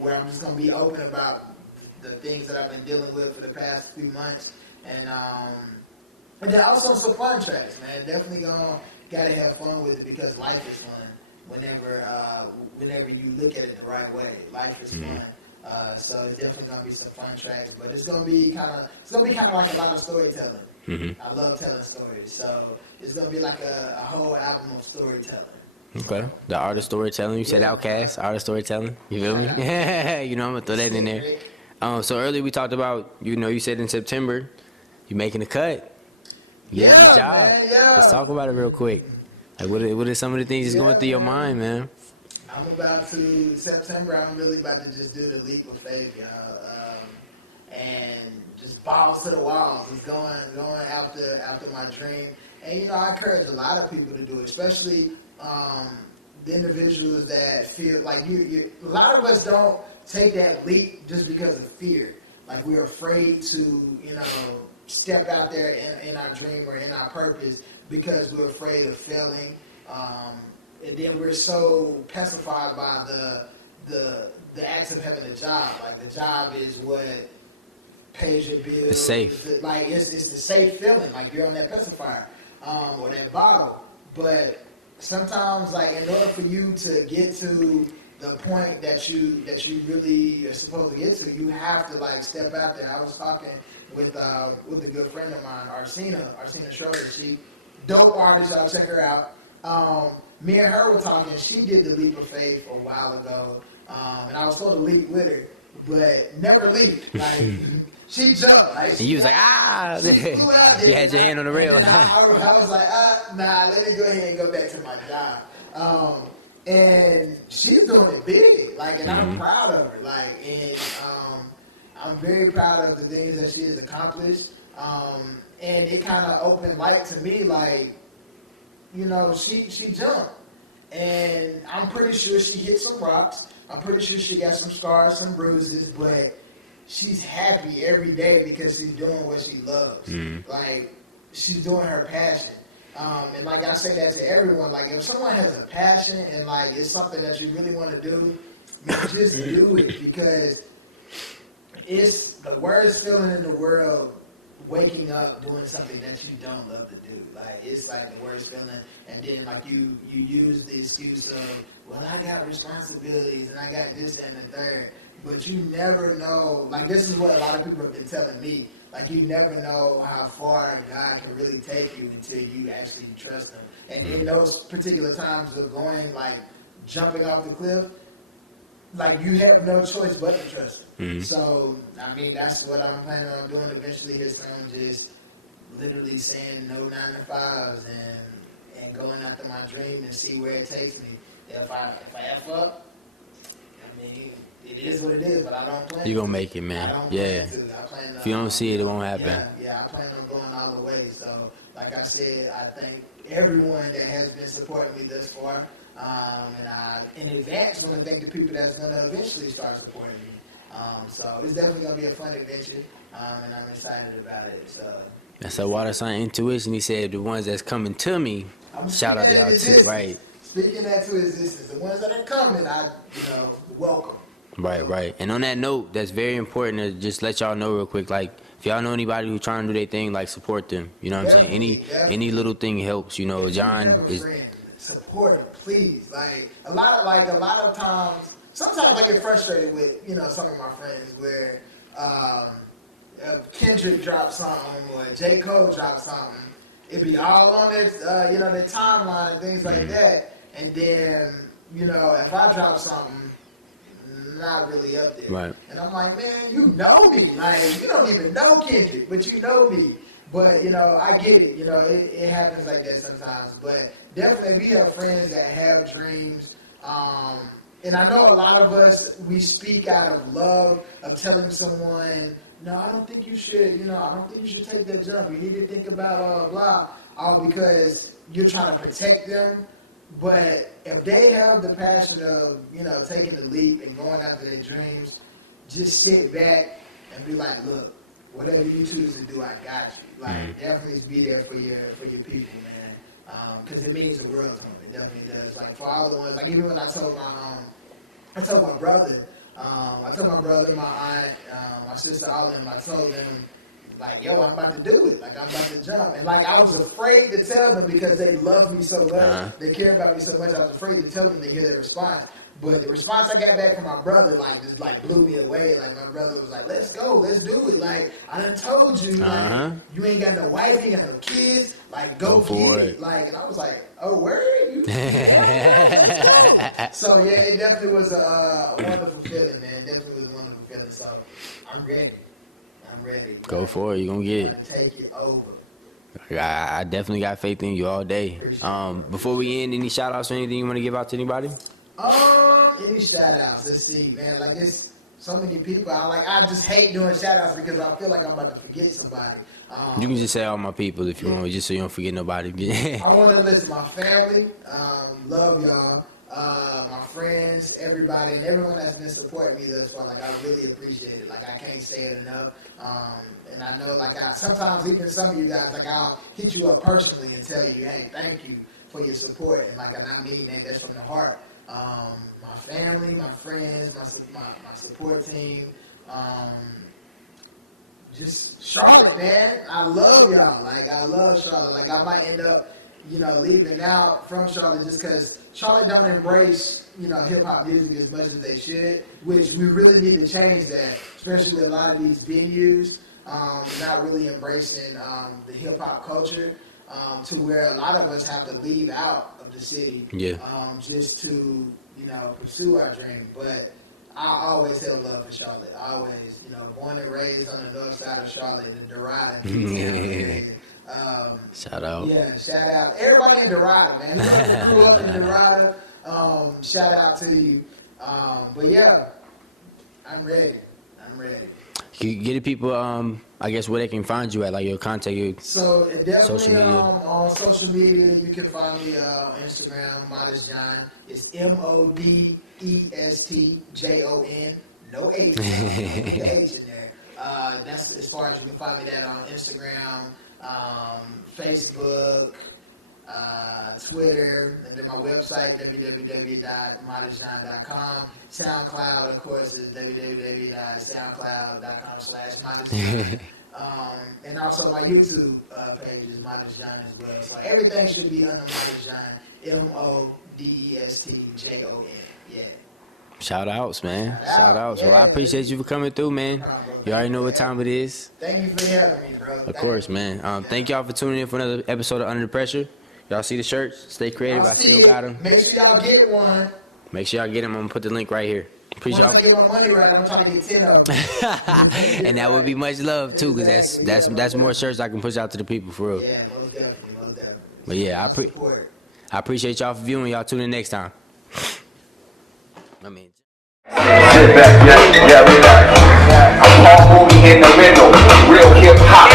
where I'm just gonna be open about the things that I've been dealing with for the past few months. And then also some fun tracks, man. Definitely gotta have fun with it because life is fun. Whenever you look at it the right way, life is fun. So it's definitely gonna be some fun tracks, but it's gonna be kind of like a lot of storytelling. I love telling stories, so it's gonna be like a whole album of storytelling. Okay, the art of storytelling. You said Outkast, art of storytelling. You feel me? You know, I'm gonna throw that in there. So earlier we talked about, you said in September. You making a cut. You getting a job. Man, yeah. Let's talk about it real quick. Like, what are some of the things that's going through your mind, man? I'm about to, September, I'm really about to just do the leap of faith, y'all. And just balls to the walls. Just going after my dream. And, I encourage a lot of people to do it, especially the individuals that feel like a lot of us don't take that leap just because of fear. Like, we're afraid to, step out there in our dream or in our purpose because we're afraid of failing, and then we're so pacified by the acts of having a job. Like the job is what pays your bills. It's safe. It's the safe feeling. Like you're on that pacifier or that bottle. But sometimes, like in order for you to get to the point that you really are supposed to get to, you have to like step out there. I was talking with a good friend of mine, Arsena Schroeder. She dope artist. Y'all check her out. Me and her were talking. She did the leap of faith a while ago, and I was supposed to leap with her, but never leaped. Like she jumped. Like, and you was like, ah! You had your hand on the rail. I was like, nah. Let me go ahead and go back to my job. And she's doing it big. Like, and I'm proud of her. Like, and I'm very proud of the things that she has accomplished. And it kind of opened light to me, like, she jumped. And I'm pretty sure she hit some rocks. I'm pretty sure she got some scars, some bruises, but she's happy every day because she's doing what she loves. Like, she's doing her passion. And like I say that to everyone, like if someone has a passion and like it's something that you really want to do, just do it because it's the worst feeling in the world, waking up doing something that you don't love to do. Like it's like the worst feeling, and then like you use the excuse of, well, I got responsibilities and I got this and the third, but you never know. Like this is what a lot of people have been telling me. Like you never know how far God can really take you until you actually trust Him. And in those particular times of going, like jumping off the cliff, like you have no choice but to trust Him. So I mean, that's what I'm planning on doing eventually. His time, just literally saying no 9-to-5s and going after my dream and see where it takes me. If I F up, I mean, it is what it is, but I don't plan. You're gonna make it, man. Yeah. If you don't see it, it won't happen. Yeah, I plan on going all the way. So, like I said, I thank everyone that has been supporting me thus far. And I, in advance, want to thank the people that's going to eventually start supporting me. So, it's definitely going to be a fun adventure, and I'm excited about it. So, that's a water sign intuition. He said, the ones that's coming to me, shout out to y'all too, right? Speaking that to existence, the ones that are coming, I welcome. Right. And on that note, that's very important to just let y'all know real quick. Like, if y'all know anybody who's trying to do their thing, like, support them. You know what I'm saying? Any little thing helps. John is support it, please. Like a lot of times, sometimes I get frustrated with, some of my friends where Kendrick drops something or J. Cole drops something. It'd be all on their, their timeline and things like that. And then, if I drop something, not really up there. Right. And I'm like, man, you know me. Like, you don't even know Kendrick, but you know me. But, I get it. It happens like that sometimes. But definitely, if you have friends that have dreams, and I know a lot of us, we speak out of love of telling someone, no, I don't think you should, I don't think you should take that jump. You need to think about blah, all because you're trying to protect them. But if they have the passion of, taking the leap and going after their dreams, just sit back and be like, look, whatever you choose to do, I got you. Like, definitely be there for your people, man. Because it means the world to them. It definitely does. Like, for all the ones, like, even when I told my brother, my aunt, my sister, all of them, I told them, like, yo, I'm about to do it. Like, I'm about to jump. And, like, I was afraid to tell them because they love me so much. They care about me so much. I was afraid to tell them to hear their response. But the response I got back from my brother, like, just, like, blew me away. Like, my brother was like, let's go. Let's do it. Like, I done told you. Like, you ain't got no wife. You ain't got no kids. Like, go for it. Like, and I was like, oh, where are you? So, yeah, it definitely was a wonderful feeling, man. It definitely was a wonderful feeling. So, I'm ready. Go for it. You're going to get it. Take it over. I definitely got faith in you all day. Before we end, any shout outs or anything you want to give out to anybody? Any shout outs? Let's see, man. Like, it's so many people. I just hate doing shout outs because I feel like I'm about to forget somebody. You can just say all my people if you want, just so you don't forget nobody. I want to listen to my family. Love y'all. My friends, everybody, and everyone that's been supporting me thus far. Like, I really appreciate it. Like, I can't say it enough. And I know, like, sometimes even some of you guys, like, I'll hit you up personally and tell you, hey, thank you for your support. And, like, and I mean that. That's from the heart. My family, my friends, my support team, just Charlotte, man. I love y'all. Like, I love Charlotte. Like, I might end up, leaving out from Charlotte just because Charlotte don't embrace, hip-hop music as much as they should, which we really need to change that, especially with a lot of these venues not really embracing the hip-hop culture to where a lot of us have to leave out of the city just to, pursue our dream. But I always have love for Charlotte. I always, born and raised on the north side of Charlotte in Dorada. Shout out. Yeah, shout out. Everybody in Dorada, man. Who grew up in Dorada, shout out to you. But yeah, I'm ready. Can you get the people, I guess, where they can find you at, like your contact, your So definitely social media. On social media, you can find me on Instagram, Modest Jon. It's MODESTJON. No H. No H in there. That's as far as you can find me that on Instagram, Facebook, Twitter, and then my website, www.modestjon.com. SoundCloud, of course, is www.soundcloud.com/modestjon. And also my YouTube page is Modest Jon as well. So everything should be under Modest Jon, MODESTJON. Yeah. Shout outs, man. Shout outs. Well, I appreciate you for coming through, man. You already know what time it is. Thank you for having me, bro. Of course, man. Thank y'all for tuning in for another episode of Under the Pressure. Y'all see the shirts? Stay creative. I still got them. Make sure y'all get one. Make sure y'all get them. I'm going to put the link right here. Appreciate y'all. Once I get my money right, I'm trying to get 10 of them. And that would be much love, too, because that's more shirts I can push out to the people, for real. Yeah, most definitely. But yeah, I appreciate y'all for viewing. Y'all tune in next time. I mean... Sit back, yeah, relax. I'm all movie in the window, real hip hop.